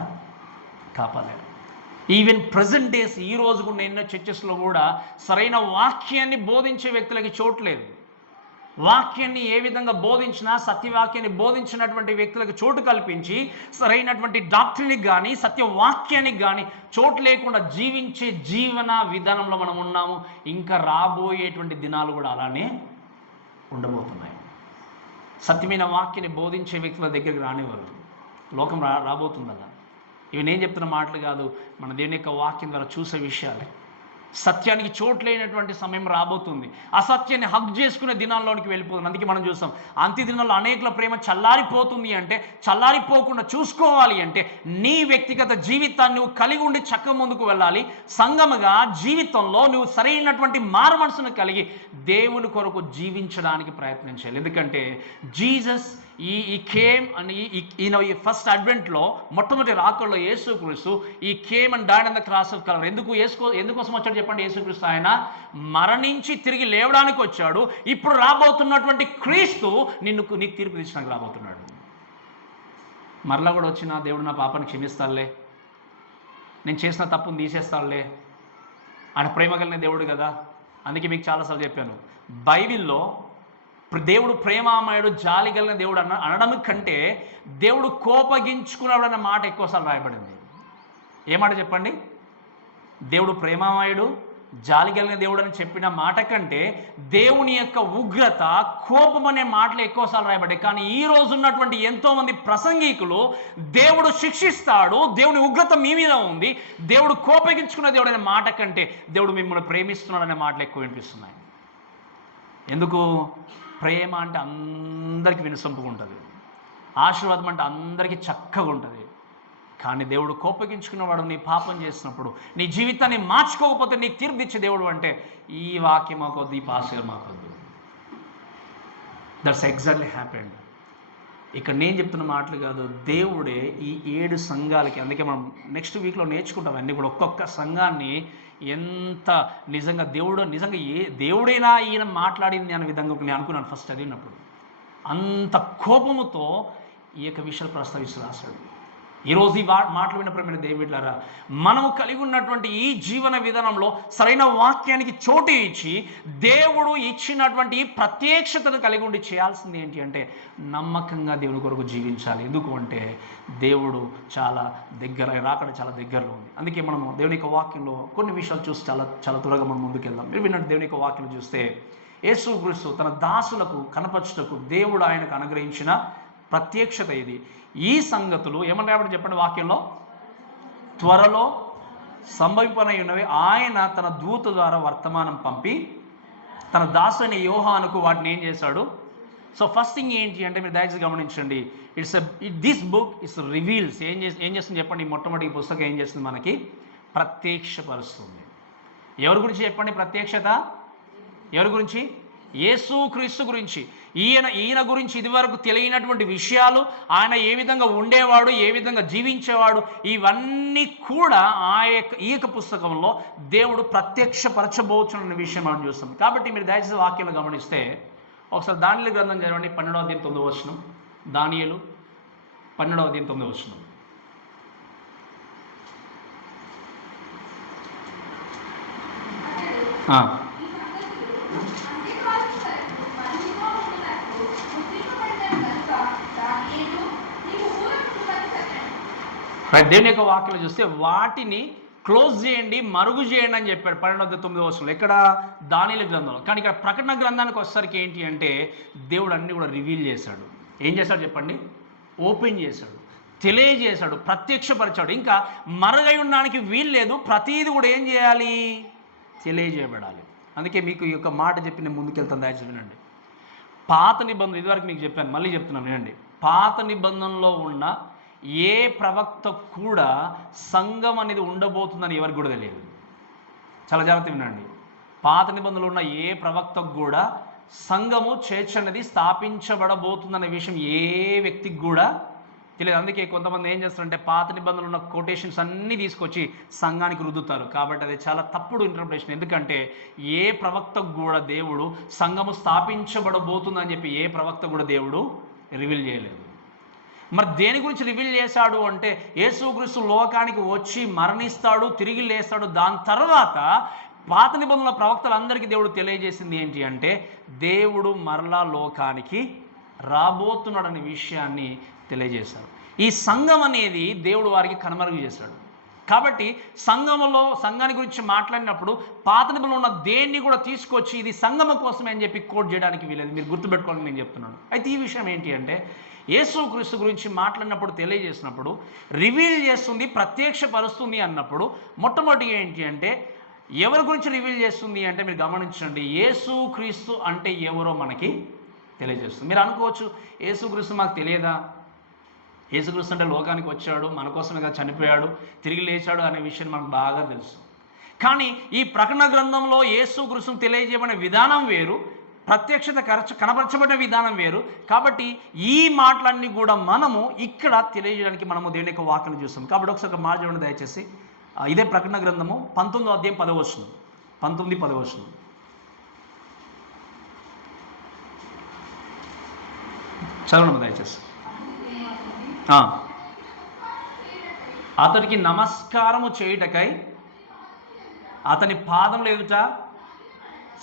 కాపాడలేరు. ఈవెన్ ప్రజెంట్ డేస్ ఈ రోజు కూడా ఎన్నో చర్చెస్లో కూడా సరైన వాక్యాన్ని బోధించే వ్యక్తులకి చోట్లేదు. వాక్యాన్ని ఏ విధంగా బోధించినా సత్యవాక్యాన్ని బోధించినటువంటి వ్యక్తులకు చోటు కల్పించి సరైనటువంటి డాక్టరీకి కానీ సత్యవాక్యానికి కానీ చోటు లేకుండా జీవించే జీవన విధానంలో మనం ఉన్నాము. ఇంకా రాబోయేటువంటి దినాలు కూడా అలానే ఉండబోతున్నాయి. సత్యమైన వాక్యాన్ని బోధించే వ్యక్తుల దగ్గరికి రానివ్వరు. లోకం రాబోతుంది అలా. ఇవి నేను చెప్తున్న మాటలు కాదు, మన దేవుని యొక్క వాక్యం ద్వారా చూసే విషయాలే. సత్యానికి చోట్లేనటువంటి సమయం రాబోతుంది. అసత్యాన్ని హగ్ చేసుకునే దినాల్లోనికి వెళ్ళిపోతుంది. అందుకే మనం చూస్తాం అంత్య దినాల్లో అనేకుల ప్రేమ చల్లారిపోతుంది అంటే, చల్లారిపోకుండా చూసుకోవాలి అంటే నీ వ్యక్తిగత జీవితాన్ని నువ్వు కలిగి ఉండి చక్క ముందుకు వెళ్ళాలి. సంఘముగా జీవితంలో నువ్వు సరైనటువంటి మారు మనసును కలిగి దేవుని కొరకు జీవించడానికి ప్రయత్నించాలి. ఎందుకంటే జీసస్ ఈ కేమ్ అని ఈ ఫస్ట్ అడ్వెంట్లో మొట్టమొదటి రాకల్లో యేసుక్రీస్తు ఈ came and died on the cross of Calvary. ఎందుకోసం వచ్చాడు చెప్పండి? యేసుక్రీస్తు ఆయన మరణించి తిరిగి లేవడానికి వచ్చాడు. ఇప్పుడు రాబోతున్నటువంటి క్రీస్తు నీకు తీర్పు తీర్చడానికి రాబోతున్నాడు. మరలా కూడా వచ్చిన దేవుడు నా పాపని క్షమిస్తాడులే, నేను చేసిన తప్పును తీసేస్తాడులే, ఆయన ప్రేమ కలిగిన దేవుడు కదా. అందుకే మీకు చాలాసార్లు చెప్పాను, బైబిల్లో దేవుడు ప్రేమామయుడు, జాలి కలిగిన దేవుడు అనడం కంటే దేవుడు కోపగించుకున్నాడు అన్న మాట ఎక్కువసార్లు రాయబడింది. ఏమాట చెప్పండి? దేవుడు ప్రేమామయుడు, జాలి కలిగిన దేవుడు అని చెప్పిన మాట కంటే దేవుని యొక్క ఉగ్రత, కోపం అనే మాటలు ఎక్కువసార్లు రాయబడ్డాయి. కానీ ఈ రోజు ఉన్నటువంటి ఎంతోమంది ప్రసంగికులు దేవుడు శిక్షిస్తాడు, దేవుని ఉగ్రత మీ మీద ఉంది, దేవుడు కోపగించుకున్న దేవుడు అనే మాట కంటే దేవుడు మిమ్మల్ని ప్రేమిస్తున్నాడు అనే మాటలు ఎక్కువ వినిపిస్తున్నాయి. ఎందుకు? ప్రేమ అంటే అందరికీ వినసొంపుగా ఉంటుంది, ఆశీర్వాదం అంటే అందరికీ చక్కగా ఉంటుంది. కానీ దేవుడు కోపగించుకున్నవాడు నీ పాపం చేసినప్పుడు, నీ జీవితాన్ని మార్చుకోకపోతే నీకు తీర్పు ఇచ్చే దేవుడు అంటే ఈ వాక్యం మాకొద్దు, ఈ పాస్టర్ మాకొద్దు. That's exactly happened. ఇక్కడ నేను చెప్తున్న మాటలు కాదు, దేవుడే ఈ 7 సంఘాలకి, అందుకే మనం నెక్స్ట్ వీక్లో నేర్చుకుంటాం అన్నీ కూడా, ఒక్కొక్క సంఘాన్ని ఎంత నిజంగా దేవుడైనా ఈయన మాట్లాడింది అనే విధంగా నేను అనుకున్నాను ఫస్ట్ చదివినప్పుడు. అంత కోపముతో ఈ యొక్క విషయాలు ప్రస్తావిస్తూ రాశాడు. ఈరోజు ఈ మాటలు విన్న ప్రేమైన దేవుళ్ళారా, మనము కలిగి ఉన్నటువంటి ఈ జీవన విధానంలో సరైన వాక్యానికి చోటు ఇచ్చి దేవుడు ఇచ్చినటువంటి ప్రత్యక్షతను కలిగి ఉండి చేయాల్సింది ఏంటి అంటే నమ్మకంగా దేవుని కొరకు జీవించాలి. ఎందుకు అంటే దేవుడు చాలా దగ్గర, రాకడ చాలా దగ్గరలో ఉంది. అందుకే మనము దేవుని యొక్క వాక్యంలో కొన్ని విషయాలు చూసి చాలా త్వరగా మనం ముందుకెళ్దాం. మీరు విన్నట్టు దేవుని యొక్క వాక్యం చూస్తే యేసుక్రీస్తు తన దాసులకు కనపరచుటకు దేవుడు ఆయనకు అనుగ్రహించిన ప్రత్యక్షత ఇది. ఈ సంగతులు ఏమన్నా చెప్పండి వాక్యంలో, త్వరలో సంభవింపనై ఉన్నవి. ఆయన తన దూత ద్వారా వర్తమానం పంపి తన దాసుని యోహానుకు వాటిని ఏం చేశాడు? సో ఫస్ట్ థింగ్ ఏంటి అంటే మీరు దయచేసి గమనించండి, దిస్ బుక్ ఇస్ రివీల్స్. ఏం చేస్తుంది చెప్పండి? మొట్టమొదటి పుస్తకం ఏం చేస్తుంది? మనకి ప్రత్యక్షపరుస్తుంది. ఎవరి గురించి చెప్పండి ప్రత్యక్షత? ఎవరి గురించి? యేసుక్రీస్తు గురించి. ఈయన గురించి ఇదివరకు తెలియనటువంటి విషయాలు, ఆయన ఏ విధంగా ఉండేవాడు, ఏ విధంగా జీవించేవాడు, ఇవన్నీ కూడా ఈ యొక్క పుస్తకంలో దేవుడు ప్రత్యక్షపరచబోతున్న విషయం మనం చూస్తాం. కాబట్టి మీరు దయచేసి వాక్యాలు గమనిస్తే ఒకసారి దానియేలు గ్రంథం చదవండి, 12వ అధ్యాయం 9వ వచనం. దానియేలు 12వ అధ్యాయం 9వ వచనం. దేవుని యొక్క వాక్యాలు చూస్తే వాటిని క్లోజ్ చేయండి, మరుగు చేయండి అని చెప్పాడు 12వ 9వ ఎక్కడ? దానియేలు గ్రంథంలో. కానీ ఇక్కడ ప్రకటన గ్రంథానికి వచ్చేసరికి ఏంటి అంటే దేవుడు అన్నీ కూడా రివీల్ చేశాడు. ఏం చేశాడు చెప్పండి? ఓపెన్ చేశాడు, తెలియజేశాడు, ప్రత్యక్షపరిచాడు. ఇంకా మరుగై ఉండడానికి వీలు లేదు. ప్రతీది కూడా ఏం చేయాలి? తెలియజేయబడాలి. అందుకే మీకు ఈ యొక్క మాట చెప్పి నేను ముందుకెళ్తాను, దయచేసి వినండి. పాత నిబంధన, ఇదివరకు మీకు చెప్పాను, మళ్ళీ చెప్తున్నాను వినండి. పాత నిబంధనలో ఉన్న ఏ ప్రవక్త కూడా సంఘం అనేది ఉండబోతుందని ఎవరికి కూడా తెలియదు. చాలా జాగ్రత్త వినండి. పాత నిబంధనలు ఉన్న ఏ ప్రవక్తకు కూడా సంఘము చర్చ్ అనేది స్థాపించబడబోతుందనే విషయం ఏ వ్యక్తికి కూడా తెలియదు. అందుకే కొంతమంది ఏం చేస్తారంటే పాత నిబంధనలు ఉన్న కొటేషన్స్ అన్నీ తీసుకొచ్చి సంఘానికి రుద్దుతారు. కాబట్టి అది చాలా తప్పుడు ఇంటర్ప్రిటేషన్. ఎందుకంటే ఏ ప్రవక్తకు కూడా దేవుడు సంఘము స్థాపించబడబోతుందని చెప్పి ఏ ప్రవక్త కూడా దేవుడు రివీల్ చేయలేదు. మరి దేని గురించి రివీల్ చేశాడు అంటే యేసుక్రీస్తు లోకానికి వచ్చి మరణిస్తాడు, తిరిగి లేస్తాడు. దాని తర్వాత పాత నిబంధనల ప్రవక్తలందరికీ దేవుడు తెలియజేసింది ఏంటి అంటే దేవుడు మరలా లోకానికి రాబోతున్నాడనే విషయాన్ని తెలియజేశాడు. ఈ సంఘం అనేది దేవుడు వారికి కనుమరుగు చేశాడు. కాబట్టి సంఘాన్ని గురించి మాట్లాడినప్పుడు పాత నిబంధనలో ఉన్న దేన్ని కూడా తీసుకొచ్చి ఇది సంఘము కోసమే అని చెప్పి కోట్ చేయడానికి వీలేదు. మీరు గుర్తుపెట్టుకోవాలని నేను చెప్తున్నాను. అయితే ఈ విషయం ఏంటి అంటే యేసుక్రీస్తు గురించి మాట్లాడినప్పుడు, తెలియజేసినప్పుడు, రివీల్ చేస్తుంది, ప్రత్యక్షపరుస్తుంది అన్నప్పుడు మొట్టమొదటిగా ఏంటి అంటే ఎవరి గురించి రివీల్ చేస్తుంది అంటే మీరు గమనించండి, యేసుక్రీస్తు అంటే ఎవరో మనకి తెలియజేస్తుంది. మీరు అనుకోవచ్చు యేసుక్రీస్తు మాకు తెలియదా, యేసుక్రీస్తు అంటే లోకానికి వచ్చాడు, మన కోసమే చనిపోయాడు, తిరిగి లేచాడు అనే విషయం మనకు బాగా తెలుసు. కానీ ఈ ప్రకటన గ్రంథంలో యేసుక్రీస్తును తెలియజేయబడిన విధానం వేరు, ప్రత్యక్షత కనపరచబడిన విధానం వేరు. కాబట్టి ఈ మాటలన్నీ కూడా మనము ఇక్కడ తెలియజేయడానికి మనము దేవుని యొక్క వాక్యం చూస్తాం. కాబట్టి ఒకసారి ఒక మాట చూడండి దయచేసి. ఇదే ప్రకటన గ్రంథము 19వ అధ్యాయం 10వ వచనం, 19-10వ వచనం చదవండి దయచేసి. అతడికి నమస్కారము చేయుటకై అతని పాదముల ఎదుట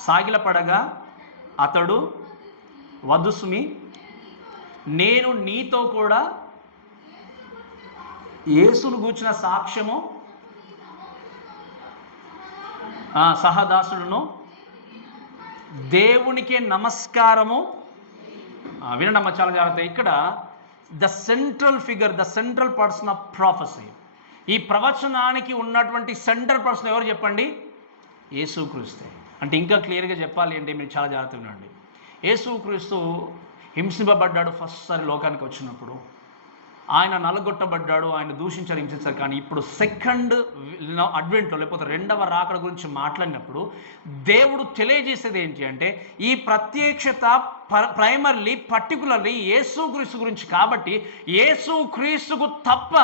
సాగిలపడగా అతడు, వద్దు సుమి, నేను నీతో కూడా యేసును గూర్చిన సాక్ష్యము సహదాసులను దేవునికే నమస్కారము. వినడమ్మ చాలా జాగ్రత్త. ఇక్కడ the central figure, the central person of prophecy, ఈ ప్రవచనానికి ఉన్నటువంటి సెంట్రల్ పర్సన్ ఎవరు చెప్పండి? యేసుక్రీస్తే. అంటే ఇంకా క్లియర్గా చెప్పాలి అంటే మీరు చాలా జాగ్రత్తగా ఉండండి. యేసుక్రీస్తు హింసింపబడ్డాడు ఫస్ట్ సారి లోకానికి వచ్చినప్పుడు, ఆయన నలగొట్టబడ్డాడు, ఆయన దూషించారు, హింసించారు. కానీ ఇప్పుడు సెకండ్ అడ్వెంట్లో లేకపోతే రెండవ రాకడ గురించి మాట్లాడినప్పుడు దేవుడు తెలియజేసేది ఏంటి అంటే ఈ ప్రత్యక్షత ప్రైమర్లీ పర్టికులర్లీ యేసుక్రీస్తు గురించి. కాబట్టి యేసుక్రీస్తుకు తప్ప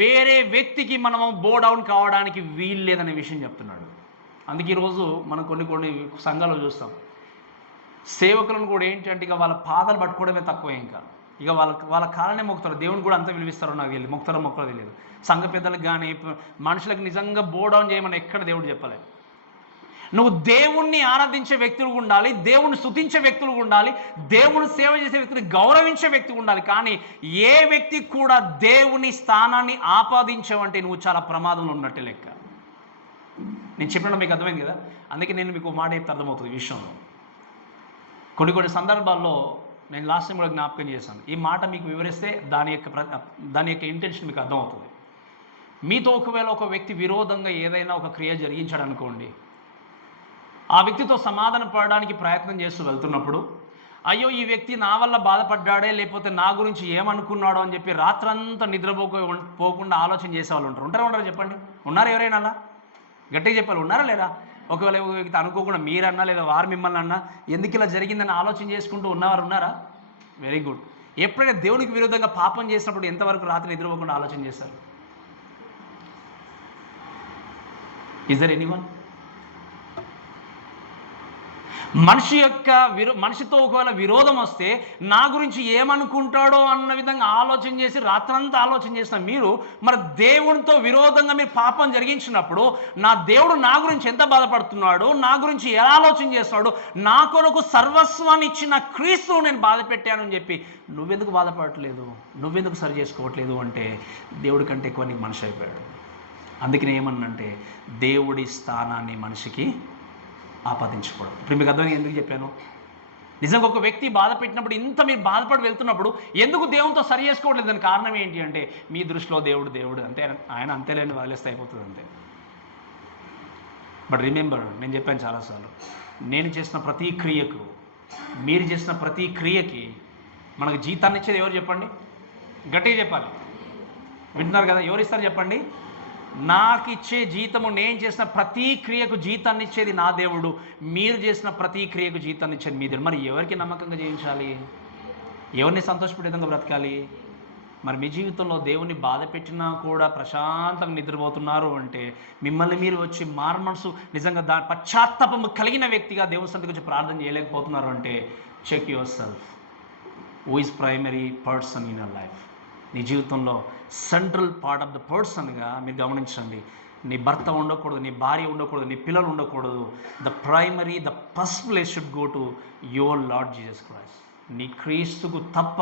వేరే వ్యక్తికి మనము బోడౌన్ కావడానికి వీలు లేదనే విషయం చెప్తున్నాడు. అందుకే ఈరోజు మనం కొన్ని సంఘాలు చూస్తాం, సేవకులను కూడా ఏంటంటే ఇక వాళ్ళ పాదాలు పట్టుకోవడమే తక్కువ, ఇంకా ఇక వాళ్ళ కాలనే మొక్కుతారు. దేవుని కూడా అంతా విలువిస్తారో నాకు తెలియదు, మొక్కలో తెలియదు. సంఘ పెద్దలకు కానీ మనుషులకు నిజంగా బోడౌన్ చేయమని ఎక్కడ దేవుడు చెప్పలేదు. నువ్వు దేవుణ్ణి ఆరాధించే వ్యక్తులు ఉండాలి, దేవుణ్ణి స్తుతించే వ్యక్తులు ఉండాలి, దేవుని సేవ చేసే వ్యక్తిని గౌరవించే వ్యక్తి ఉండాలి. కానీ ఏ వ్యక్తి కూడా దేవుని స్థానాన్ని ఆపాదించావంటే నువ్వు చాలా ప్రమాదంలో ఉన్నట్టే లెక్క. నేను చెప్పిన మీకు అర్థమైంది కదా. అందుకే నేను మీకు మాట చెప్తే అర్థమవుతుంది ఈ విషయంలో. కొన్ని సందర్భాల్లో నేను లాస్ట్ టైం కూడా జ్ఞాపకం చేశాను. ఈ మాట మీకు వివరిస్తే దాని యొక్క ఇంటెన్షన్ మీకు అర్థమవుతుంది. మీతో ఒకవేళ ఒక వ్యక్తి విరోధంగా ఏదైనా ఒక క్రియ జరిగించాడు అనుకోండి, ఆ వ్యక్తితో సమాధాన పడడానికి ప్రయత్నం చేస్తూ వెళ్తున్నప్పుడు అయ్యో ఈ వ్యక్తి నా వల్ల బాధపడ్డాడే, లేకపోతే నా గురించి ఏమనుకున్నాడో అని చెప్పి రాత్రంతా నిద్రపోకుండా ఆలోచన చేసేవాళ్ళు ఉంటారు. చెప్పండి, ఉన్నారా ఎవరైనా? అలా గట్టిగా చెప్పాలి, ఉన్నారా లేరా? ఒకవేళ వ్యక్తి అనుకోకుండా మీరన్నా లేదా వారు మిమ్మల్ని అన్నా ఎందుకు ఇలా జరిగిందని ఆలోచన చేసుకుంటూ ఉన్నవారు ఉన్నారా? Very good. ఎప్పుడైనా దేవునికి విరుద్ధంగా పాపం చేసినప్పుడు ఎంతవరకు రాత్రి నిద్రపోకుండా ఆలోచన చేశారు? Is there anyone? మనిషితో ఒకవేళ విరోధం వస్తే నా గురించి ఏమనుకుంటాడో అన్న విధంగా ఆలోచన చేసి రాత్రంతా ఆలోచన చేసిన మీరు మరి దేవునితో విరోధంగా మీరు పాపం జరిగించినప్పుడు నా దేవుడు నా గురించి ఎంత బాధపడుతున్నాడు, నా గురించి ఎలా ఆలోచన చేస్తున్నాడు, నా కొరకు సర్వస్వాన్ని ఇచ్చిన క్రీస్తును నేను బాధ పెట్టాను అని చెప్పి నువ్వెందుకు బాధపడట్లేదు, నువ్వెందుకు సరి చేసుకోవట్లేదు అంటే దేవుడి కంటే ఎక్కువ నీకు మనిషి అయిపోయాడు. అందుకని ఏమన్నంటే దేవుడి స్థానాన్ని మనిషికి ఆపాదించకూడదు. ఇప్పుడు మీకు అర్థం ఎందుకు చెప్పాను? నిజంగా ఒక వ్యక్తి బాధ పెట్టినప్పుడు ఇంత మీరు బాధపడి వెళ్తున్నప్పుడు ఎందుకు దేవునితో సరి చేసుకోవట్లేదు? దానికి కారణం ఏంటి అంటే మీ దృష్టిలో దేవుడు అంతే, ఆయన అంతేలేని వదిలేస్తే అయిపోతుంది అంతే. బట్ రిమెంబర్, నేను చెప్పాను చాలాసార్లు, నేను చేసిన ప్రతి క్రియకు, మీరు చేసిన ప్రతి క్రియకి మనకు జీతాన్ని ఇచ్చేది ఎవరు చెప్పండి? గట్టిగా చెప్పాలి. వింటున్నారు కదా? ఎవరు ఇస్తారు చెప్పండి? నాకు ఇచ్చే జీతము, నేను చేసిన ప్రతి క్రియకు జీతాన్ని ఇచ్చేది నా దేవుడు, మీరు చేసిన ప్రతి క్రియకు జీతాన్ని ఇచ్చేది మీ దేవుడు. మరి ఎవరికి నమ్మకంగా జీవించాలి? ఎవరిని సంతోషపెట్టే విధంగా బ్రతకాలి? మరి మీ జీవితంలో దేవుని బాధ పెట్టినా కూడా ప్రశాంతంగా నిద్రపోతున్నారు అంటే మిమ్మల్ని మీరు వచ్చి మారమనసు నిజంగా పశ్చాత్తాపము కలిగిన వ్యక్తిగా దేవుని సన్నిధికి వచ్చి ప్రార్థన చేయలేకపోతున్నారు అంటే check yourself. Who is primary person in your life? నీ జీవితంలో సెంట్రల్ పార్ట్ ఆఫ్ ద పర్సన్గా మీరు గమనించండి. నీ భర్త ఉండకూడదు, నీ భార్య ఉండకూడదు, నీ పిల్లలు ఉండకూడదు. The first place should go to your lord Jesus Christ. నీ క్రీస్తుకు తప్ప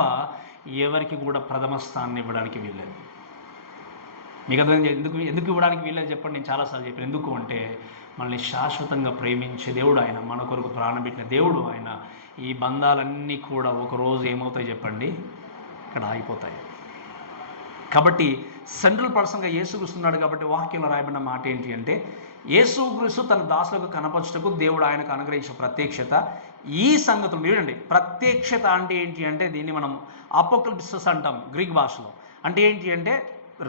ఎవరికి కూడా ప్రథమ స్థానాన్ని ఇవ్వడానికి వీల్లేదు. మీకు అర్థం ఎందుకు ఇవ్వడానికి వీళ్ళని చెప్పండి. నేను చాలాసార్లు చెప్పాను. ఎందుకు అంటే మనల్ని శాశ్వతంగా ప్రేమించే దేవుడు ఆయన, మన కొరకు ప్రాణం పెట్టిన దేవుడు ఆయన. ఈ బంధాలన్నీ కూడా ఒకరోజు ఏమవుతాయి చెప్పండి, ఇక్కడ ఆగిపోతాయి. కాబట్టి సెంట్రల్ పర్సన్గా యేసుక్రీస్తున్నాడు. కాబట్టి వాక్యంలో రాయబడిన మాట ఏంటి అంటే, యేసుక్రీస్తు తన దాసులకు కనపరచుటకు దేవుడు ఆయనకు అనుగ్రహించిన ప్రత్యక్షత ఈ సంగతులు. చూడండి, ప్రత్యక్షత అంటే ఏంటి అంటే దీన్ని మనం అపోకలిప్సిస్ అంటాం గ్రీక్ భాషలో. అంటే ఏంటి అంటే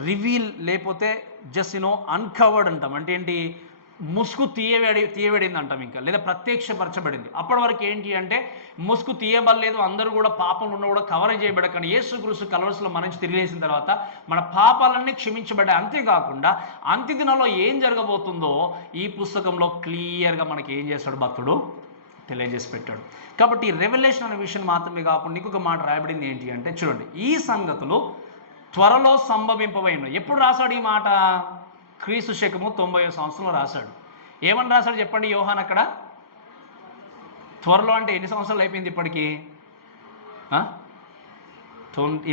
రివీల్, లేకపోతే జస్ట్ అన్కవర్డ్ అంటాం. అంటే ఏంటి, ముసుగు తీయబడింది అంటాం ఇంకా, లేదా ప్రత్యక్షపరచబడింది. అప్పటి వరకు ఏంటి అంటే ముసుగు తీయబడలేదు, అందరూ కూడా పాపంలో ఉన్న కూడా కవర్ చేయబడ్డ. కానీ యేసుక్రీస్తు కలవరిలో మరణించి తిరిగి లేచిన తర్వాత మన పాపాలన్నీ క్షమించబడ్డాయి. అంతేకాకుండా అంత్య దినాల్లో ఏం జరగబోతుందో ఈ పుస్తకంలో క్లియర్గా మనకి ఏం చేస్తాడు భక్తుడు తెలియజేసి పెట్టాడు. కాబట్టి రెవల్యూషన్ అనే విషయం మాత్రమే కాకుండా ఇంకొక మాట రాయబడింది ఏంటి అంటే, చూడండి, ఈ సంగతులు త్వరలో సంభవింపబోయిన. ఎప్పుడు రాశాడు ఈ మాట? క్రీస్తు శకము 90వ సంవత్సరంలో రాశాడు. ఏమని రాశాడు చెప్పండి యోహాన్ అక్కడ? త్వరలో అంటే ఎన్ని సంవత్సరాలు అయిపోయింది ఇప్పటికీ?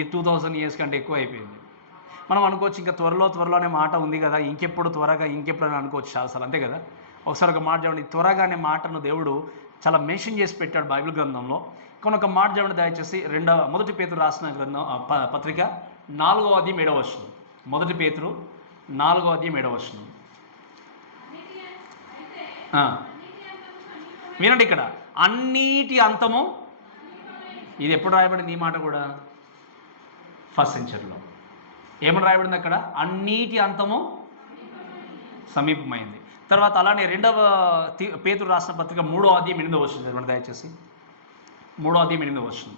2000 ఇయర్స్ కంటే ఎక్కువ అయిపోయింది. మనం అనుకోవచ్చు ఇంకా త్వరలో అనే మాట ఉంది కదా, ఇంకెప్పుడు త్వరగా ఇంకెప్పుడు అని అనుకోవచ్చు చాలాసార్లు, అంతే కదా. ఒకసారి ఒక మాట చూడండి, త్వరగా అనే మాటను దేవుడు చాలా మెన్షన్ చేసి పెట్టాడు బైబిల్ గ్రంథంలో. కానీ ఒక మాట చూడండి దయచేసి, మొదటి పేతురు రాసిన గ్రంథం పత్రిక 4వ అధ్యాయం 7వ వచనం. మొదటి పేతురు 4వ అధ్యాయం 7వ వచనం. వినండి, ఇక్కడ అన్నిటి అంతము. ఇది ఎప్పుడు రాయబడింది ఈ మాట కూడా? ఫస్ట్ సెంచరీలో. ఏమని రాయబడింది అక్కడ? అన్నిటి అంతము సమీపమైంది. తర్వాత అలానే 2వ పేతురు రాసిన పత్రిక 3వ అధ్యాయం 8వ వచనం చదవండి దయచేసి. 3వ అధ్యాయం 8వ వచనం.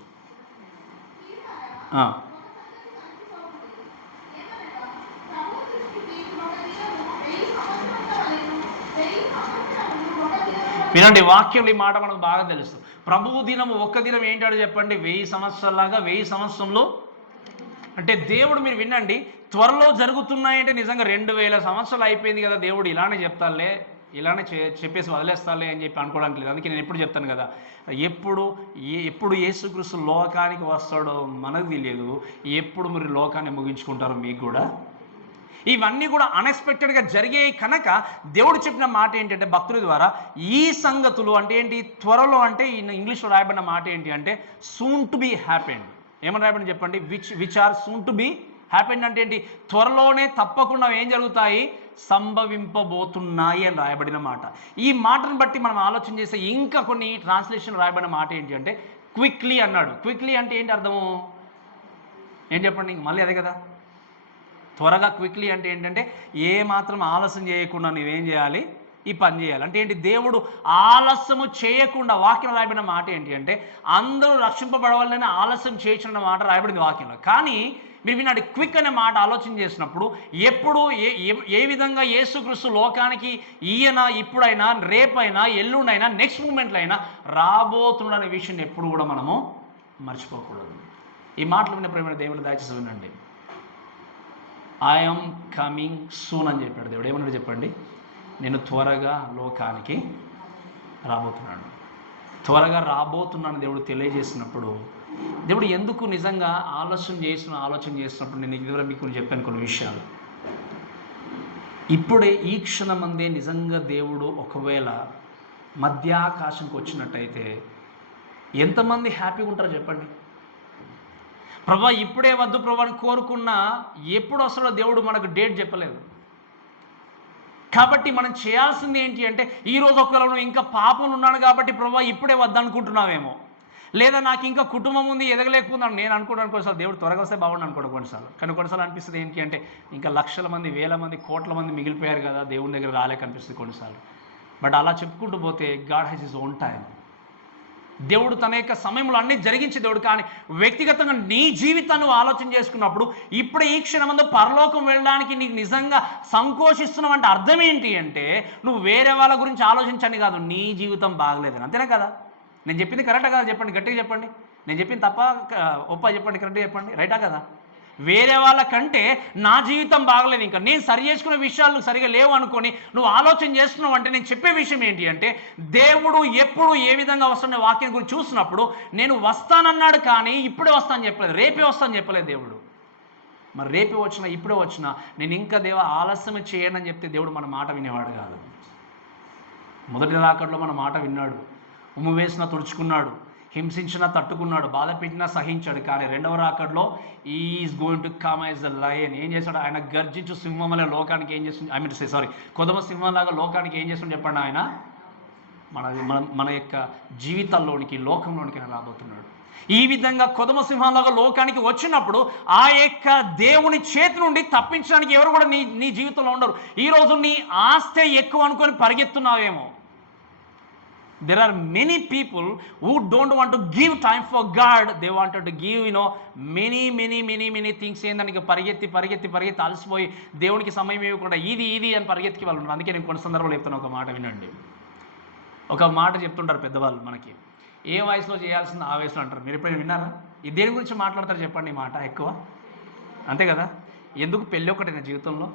వినండి, వాక్యంలో ఈ మాట మనకు బాగా తెలుసు. ప్రభువు దినము ఒక్క దినం ఏంటాడో చెప్పండి, 1000 సంవత్సరాలాగా. 1000 సంవత్సరంలో అంటే దేవుడు, మీరు వినండి, త్వరలో జరుగుతున్నాయంటే నిజంగా 2000 సంవత్సరాలు అయిపోయింది కదా, దేవుడు ఇలానే చెప్తాలే, ఇలానే చెప్పేసి వదిలేస్తాలే అని చెప్పి అనుకోవడానికి లేదు. అందుకే నేను ఎప్పుడు చెప్తాను కదా, ఎప్పుడు యేసుక్రీస్తు లోకానికి వస్తాడో మనకు తెలియదు, ఎప్పుడు మీరు లోకాన్ని ముగించుకుంటారో మీకు కూడా. ఇవన్నీ కూడా అన్ఎక్స్పెక్టెడ్గా జరిగాయి కనుక దేవుడు చెప్పిన మాట ఏంటంటే భక్తుల ద్వారా, ఈ సంగతులు అంటే ఏంటి, త్వరలో అంటే ఇంగ్లీష్లో రాయబడిన మాట ఏంటి అంటే సూన్ టు బీ హ్యాపెండ్. ఏమని రాయబడి చెప్పండి? Which are soon to be happened అంటే ఏంటి, త్వరలోనే తప్పకుండా ఏం జరుగుతాయి, సంభవింపబోతున్నాయి అని రాయబడిన మాట. ఈ మాటను బట్టి మనం ఆలోచన చేస్తే ఇంకా కొన్ని ట్రాన్స్లేషన్ రాయబడిన మాట ఏంటి అంటే క్విక్లీ అన్నాడు. క్విక్లీ అంటే ఏంటి అర్థము? ఏం చెప్పండి, మళ్ళీ అదే కదా. త్వరగా, క్విక్లీ అంటే ఏంటంటే ఏ మాత్రం ఆలస్యం చేయకుండా నువ్వేం చేయాలి, ఈ పని చేయాలి. అంటే ఏంటి, దేవుడు ఆలస్యము చేయకుండా. వాక్యం రాయబడిన మాట ఏంటి అంటే అందరూ రక్షింపబడవాలని ఆలస్యం చేయొచ్చిన మాట రాయబడింది వాక్యంలో. కానీ మీరు విన్నాడు, క్విక్ అనే మాట ఆలోచన చేసినప్పుడు ఎప్పుడు ఏ విధంగా యేసుక్రీస్తు లోకానికి ఈయన ఇప్పుడైనా, రేపైనా, ఎల్లుండైనా, నెక్స్ట్ మూమెంట్లో అయినా రాబోతున్న విషయాన్ని ఎప్పుడు కూడా మనము మర్చిపోకూడదు. ఈ మాటలు విన్న ప్రేమ దేవుని దయచేసి వినండి. ఐఎమ్ కమింగ్ సూన్ అని చెప్పాడు దేవుడు. ఏమన్నాడు చెప్పండి? నేను త్వరగా లోకానికి రాబోతున్నాను. త్వరగా రాబోతున్నాను దేవుడు తెలియజేసినప్పుడు, దేవుడు ఎందుకు నిజంగా ఆలోచన చేసినప్పుడు నేను ఇదివరకు మీకు చెప్పాను కొన్ని విషయాలు. ఇప్పుడే ఈ క్షణమందే నిజంగా దేవుడు ఒకవేళ మధ్యాకాశంకి వచ్చినట్టయితే ఎంతమంది హ్యాపీగా ఉంటారో చెప్పండి. ప్రభా ఇప్పుడే వద్దు ప్రభా అని కోరుకున్నా ఎప్పుడు వస్తాడో దేవుడు మనకు డేట్ చెప్పలేదు. కాబట్టి మనం చేయాల్సింది ఏంటి అంటే, ఈరోజు ఒకవేళ నువ్వు ఇంకా పాపం ఉన్నాను కాబట్టి ప్రభా ఇప్పుడే వద్దనుకుంటున్నావేమో, లేదా నాకు ఇంకా కుటుంబం ఉంది ఎదగలేకపోతున్నాను నేను అనుకుంటాను కొన్నిసార్లు, దేవుడు త్వరగా వస్తే బాగుండు అనుకోవడం కొన్నిసార్లు. కానీ కొన్నిసార్లు అనిపిస్తుంది ఏంటి అంటే ఇంకా లక్షల మంది, వేల మంది, కోట్ల మంది మిగిలిపోయారు కదా, దేవుని దగ్గర రాలేకనిపిస్తుంది కొన్నిసార్లు. బట్ అలా చెప్పుకుంటూ పోతే God has his own time. దేవుడు తన యొక్క సమయంలో అన్నీ జరిగించే దేవుడు. కానీ వ్యక్తిగతంగా నీ జీవితాన్ని ఆలోచన చేసుకున్నప్పుడు ఇప్పుడే ఈ క్షణమందు పరలోకం వెళ్ళడానికి నీకు నిజంగా సంకోచిస్తున్నావు అంటే అర్థం ఏంటి అంటే నువ్వు వేరే వాళ్ళ గురించి ఆలోచించని కాదు, నీ జీవితం బాగలేదని. అంతేనా కదా? నేను చెప్పింది కరెక్టా కదా చెప్పండి, గట్టిగా చెప్పండి. నేను చెప్పింది తప్ప ఒప్ప చెప్పండి, కరెక్ట్గా చెప్పండి, రైటా కదా? వేరే వాళ్ళకంటే నా జీవితం బాగలేదు, ఇంకా నేను సరి చేసుకునే విషయాలు సరిగా లేవు అనుకొని నువ్వు ఆలోచన చేస్తున్నావు అంటే నేను చెప్పే విషయం ఏంటి అంటే దేవుడు ఎప్పుడు ఏ విధంగా వస్తున్న వాక్యం గురించి చూసినప్పుడు నేను వస్తానన్నాడు కానీ ఇప్పుడే వస్తాను చెప్పలేదు, రేపే వస్తాను చెప్పలేదు దేవుడు. మరి రేపే వచ్చినా ఇప్పుడే వచ్చినా నేను ఇంకా దేవ ఆలస్యం చేయను అని చెప్తే దేవుడు మన మాట వినేవాడు కాదు. మొదటి రాకడలో మన మాట విన్నాడు, ఉమ్ము వేసినా తుడుచుకున్నాడు, హింసించినా తట్టుకున్నాడు, బాధ పెట్టినా సహించాడు. కానీ రెండవ రాకడలో is going to come as the lion. ఏం చేశాడు ఆయన? గర్జించు సింహం వల్ల లోకానికి ఏం చేస్తుంది? కొదమ సింహంలాగా లోకానికి ఏం చేస్తుంది చెప్పండి? ఆయన మన యొక్క జీవితాల్లోనికి, లోకంలోనికి ఆయన రాబోతున్నాడు. ఈ విధంగా కొదమ సింహంలాగా లోకానికి వచ్చినప్పుడు ఆ యొక్క దేవుని చేతి నుండి తప్పించడానికి ఎవరు కూడా నీ జీవితంలో ఉండరు. ఈరోజు నీ ఆస్తే ఎక్కువ అనుకొని పరిగెత్తున్నావేమో. There are many people who don't want to give time for God. They wanted to give many things. ఏందానికి పరిగెత్తి అలసిపోయి దేవునికి సమయం ఇవ్వకుండా ఇది అని పరిగెత్తికి వాళ్ళు ఉన్నారు. అందుకే నేను కొన్ని సందర్భాలు చెప్తాను. ఒక మాట వినండి. ఒక మాట చెప్తుంటారు పెద్దవాళ్ళు మనకి, ఏ వయసులో చేయాల్సింది ఆ వయసులో అంటారు. మీరు ఎప్పుడైనా విన్నారా? ఈ దేని గురించి మాట్లాడతారు చెప్పండి? ఈ మాట ఎక్కువ అంతే కదా. ఎందుకు పెళ్ళి ఒకటి నా జీవితంలో?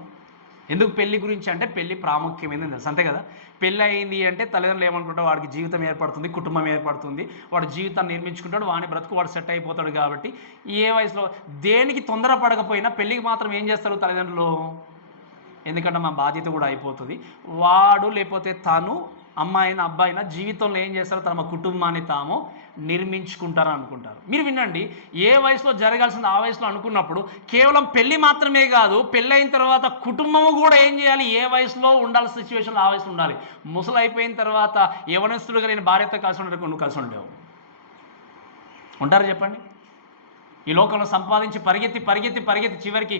ఎందుకు పెళ్లి గురించి అంటే పెళ్లి ప్రాముఖ్యమైనది తెలుసు, అంతే కదా. పెళ్ళి అయింది అంటే తల్లిదండ్రులు ఏమనుకుంటారు? వాడికి జీవితం ఏర్పడుతుంది, కుటుంబం ఏర్పడుతుంది, వాడు జీవితాన్ని నిర్మించుకుంటాడు, వాని బ్రతుకు వాడు సెట్ అయిపోతాడు. కాబట్టి ఏ వయసులో దేనికి తొందరపడకపోయినా పెళ్ళికి మాత్రం ఏం చేస్తారు తల్లిదండ్రులు? ఎందుకంటే మా బాధ్యత కూడా అయిపోతుంది. వాడు లేకపోతే తను అమ్మాయినా అబ్బాయినా జీవితంలో ఏం చేస్తారు? తమ కుటుంబాన్ని తాము నిర్మించుకుంటారని అనుకుంటారు. మీరు వినండి, ఏ వయసులో జరగాల్సింది ఆ వయసులో అనుకున్నప్పుడు కేవలం పెళ్ళి మాత్రమే కాదు, పెళ్ళైన తర్వాత కుటుంబము కూడా ఏం చేయాలి? ఏ వయసులో ఉండాల్సిన సిచ్యువేషన్లో ఆ వయసులో ఉండాలి. ముసలు అయిపోయిన తర్వాత యవనస్తులుగా నేను భార్యతో కలిసి ఉండరు, నువ్వు కలిసి ఉండేవు ఉంటారు చెప్పండి? ఈ లోకంలో సంపాదించి పరిగెత్తి చివరికి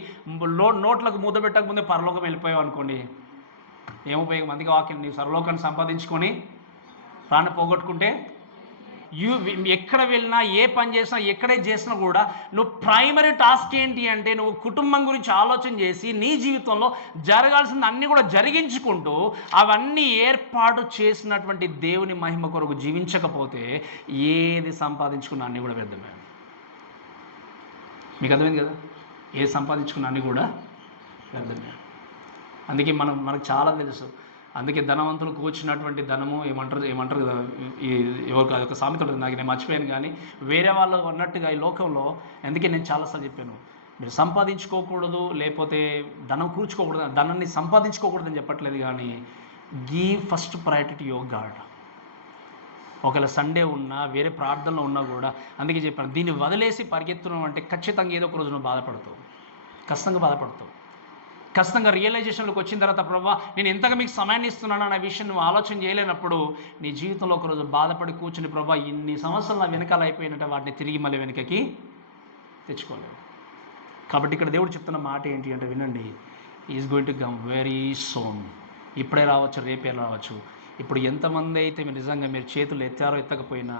నోట్లకు ముద్ద పెట్టక ముందే పరలోకం వెళ్ళిపోయావు అనుకోండి, ఏముపయోగం? అందుకే వాక్యం, నీ సర్వలోకాన్ని సంపాదించుకొని ప్రాణం పోగొట్టుకుంటే ఎక్కడ వెళ్ళినా, ఏ పని చేసినా, ఎక్కడే చేసినా కూడా నువ్వు ప్రైమరీ టాస్క్ ఏంటి అంటే నువ్వు కుటుంబం గురించి ఆలోచన చేసి నీ జీవితంలో జరగాల్సిన అన్నీ కూడా జరిగించుకుంటూ అవన్నీ ఏర్పాటు చేసినటువంటి దేవుని మహిమ కొరకు జీవించకపోతే ఏది సంపాదించుకున్న అన్నీ కూడా వ్యర్థమే. మీకు అర్థమైంది కదా? ఏది సంపాదించుకున్న అన్నీ కూడా వ్యర్థమే. అందుకే మనకు చాలా తెలుసు. అందుకే ధనవంతులు కూర్చున్నటువంటి ధనము ఏమంటారు కదా, ఎవరికి అదొక సామెత ఉంటుంది, నాకు నేను మర్చిపోయాను. కానీ వేరే వాళ్ళు అన్నట్టుగా ఈ లోకంలో, అందుకే నేను చాలాసార్లు చెప్పాను, మీరు సంపాదించుకోకూడదు లేకపోతే ధనం కూర్చుకోకూడదు, ధనాన్ని సంపాదించుకోకూడదని చెప్పట్లేదు. కానీ give first priority to your God. ఒకవేళ సండే ఉన్నా, వేరే ప్రార్థనలో ఉన్నా కూడా అందుకే చెప్పాను, దీన్ని వదిలేసి పరిగెత్తున్నాం అంటే ఖచ్చితంగా ఏదో ఒక రోజు నువ్వు బాధపడతావు, ఖచ్చితంగా రియలైజేషన్లోకి వచ్చిన తర్వాత ప్రభా నేను ఎంతగా మీకు సమయాన్ని ఇస్తున్నాను అనే విషయం నువ్వు ఆలోచన చేయలేనప్పుడు నీ జీవితంలో ఒకరోజు బాధపడి కూర్చుని ప్రభా ఇన్ని సంవత్సరాలు నా వెనకాల అయిపోయినట్టు వాటిని తిరిగి మళ్ళీ వెనకకి తెచ్చుకోలేవు. కాబట్టి ఇక్కడ దేవుడు చెప్తున్న మాట ఏంటి అంటే వినండి, is going to come very soon. ఇప్పుడే రావచ్చు, రేపే రావచ్చు. ఇప్పుడు ఎంతమంది అయితే మీరు నిజంగా మీరు చేతులు ఎత్తారో ఎత్తకపోయినా,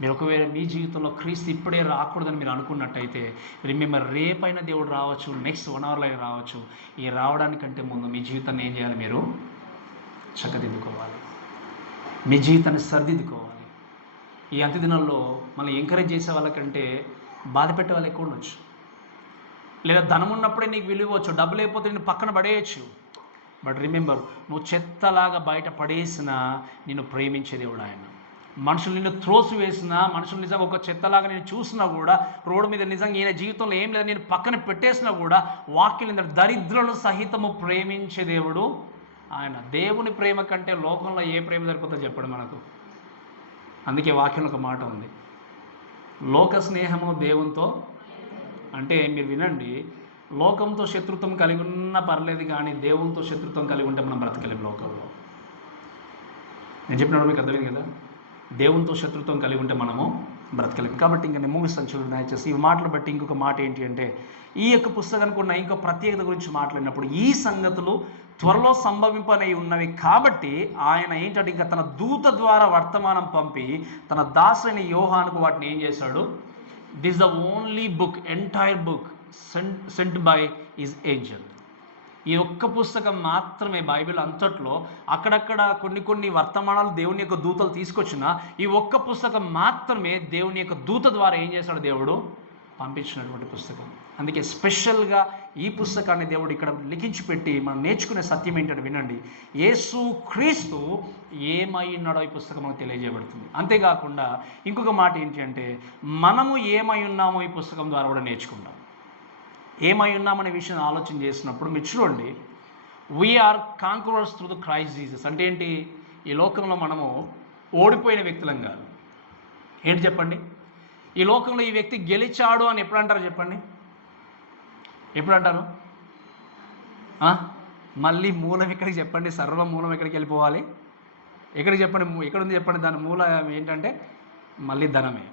మీరు ఒకవేళ మీ జీవితంలో క్రీస్తు ఇప్పుడే రాకూడదని మీరు అనుకున్నట్టయితే రిమెంబర్, రేపైనా దేవుడు రావచ్చు, నెక్స్ట్ 1 hourలో అయినా రావచ్చు. ఈ రావడానికంటే ముందు మీ జీవితాన్ని ఏం చేయాలి? మీరు చక్కదిద్దుకోవాలి, మీ జీవితాన్ని సరిదిద్దుకోవాలి. ఈ అంత్య దినాల్లో మనల్ని ఎంకరేజ్ చేసే వాళ్ళకంటే బాధ పెట్టే వాళ్ళు ఎక్కువ ఉండొచ్చు. లేదా ధనం ఉన్నప్పుడే నీకు విలువచ్చు, డబ్బు లేకపోతే నేను పక్కన పడేయచ్చు. బట్ రిమెంబర్, నువ్వు చెత్తలాగా బయట పడేసినా నిన్ను ప్రేమించే దేవుడు ఆయన. మనుషులు నిన్ను త్రోసి వేసినా, మనుషులు నిజంగా ఒక చెత్తలాగా నేను చూసినా కూడా, రోడ్డు మీద నిజంగా ఈయన జీవితంలో ఏం లేదు నేను పక్కన పెట్టేసినా కూడా, వాక్యం దరిద్రులను సహితము ప్రేమించే దేవుడు ఆయన. దేవుని ప్రేమ కంటే లోకంలో ఏ ప్రేమ సరిపోతుందో చెప్పండి మనకు. అందుకే వాక్యంలో ఒక మాట ఉంది, లోక స్నేహము దేవునితో. అంటే మీరు వినండి, లోకంతో శత్రుత్వం కలిగి ఉన్నా పర్లేదు, కానీ దేవునితో శత్రుత్వం కలిగి ఉంటే మనం బ్రతకలేం లోకంలో. నేను చెప్పినప్పుడు మీకు అర్థమైంది కదా, దేవునితో శత్రుత్వం కలిగి ఉంటే మనము బ్రతకలేము. కాబట్టి ఇంకా నేను ముగిస్తాను చూడండి దయచేసి. ఈ మాటలు బట్టి ఇంకొక మాట ఏంటి అంటే, ఈ యొక్క పుస్తకానికి ఉన్న ఇంకో ప్రత్యేకత గురించి మాట్లాడినప్పుడు, ఈ సంగతులు త్వరలో సంభవింపనై ఉన్నవి కాబట్టి ఆయన ఏంటంటే ఇంకా తన దూత ద్వారా వర్తమానం పంపి తన దాసుని యోహానుకు వాటిని ఏం చేశాడు? This the only book, entire book sent by his Angel. ఈ ఒక్క పుస్తకం మాత్రమే బైబిల్ అంతట్లో అక్కడక్కడ కొన్ని వర్తమానాలు దేవుని యొక్క దూతలు తీసుకొచ్చిన ఈ ఒక్క పుస్తకం మాత్రమే దేవుని యొక్క దూత ద్వారా ఏం చేశాడు? దేవుడు పంపించినటువంటి పుస్తకం. అందుకే స్పెషల్గా ఈ పుస్తకాన్ని దేవుడు ఇక్కడ లిఖించి పెట్టి మనం నేర్చుకునే సత్యం ఏంటంటే వినండి, యేసు క్రీస్తు ఏమై ఉన్నాడో ఈ పుస్తకం మనకు తెలియజేయబడుతుంది. అంతేకాకుండా ఇంకొక మాట ఏంటి అంటే, మనము ఏమై ఉన్నామో ఈ పుస్తకం ద్వారా కూడా నేర్చుకుందాం. ఏమై ఉన్నామనే విషయం ఆలోచన చేసినప్పుడు మీరు చూడండి, we are conquerors through the Christ Jesus. అంటే ఏంటి? ఈ లోకంలో మనము ఓడిపోయిన వ్యక్తులం కాదు. ఏంటి చెప్పండి? ఈ లోకంలో ఈ వ్యక్తి గెలిచాడు అని ఎప్పుడు అంటారు చెప్పండి? ఎప్పుడు అంటారు? మళ్ళీ మూలం ఎక్కడికి చెప్పండి? సర్వ మూలం ఎక్కడికి వెళ్ళిపోవాలి? ఎక్కడికి చెప్పండి? ఎక్కడుంది చెప్పండి? దాని మూలం ఏంటంటే మళ్ళీ ధనమే.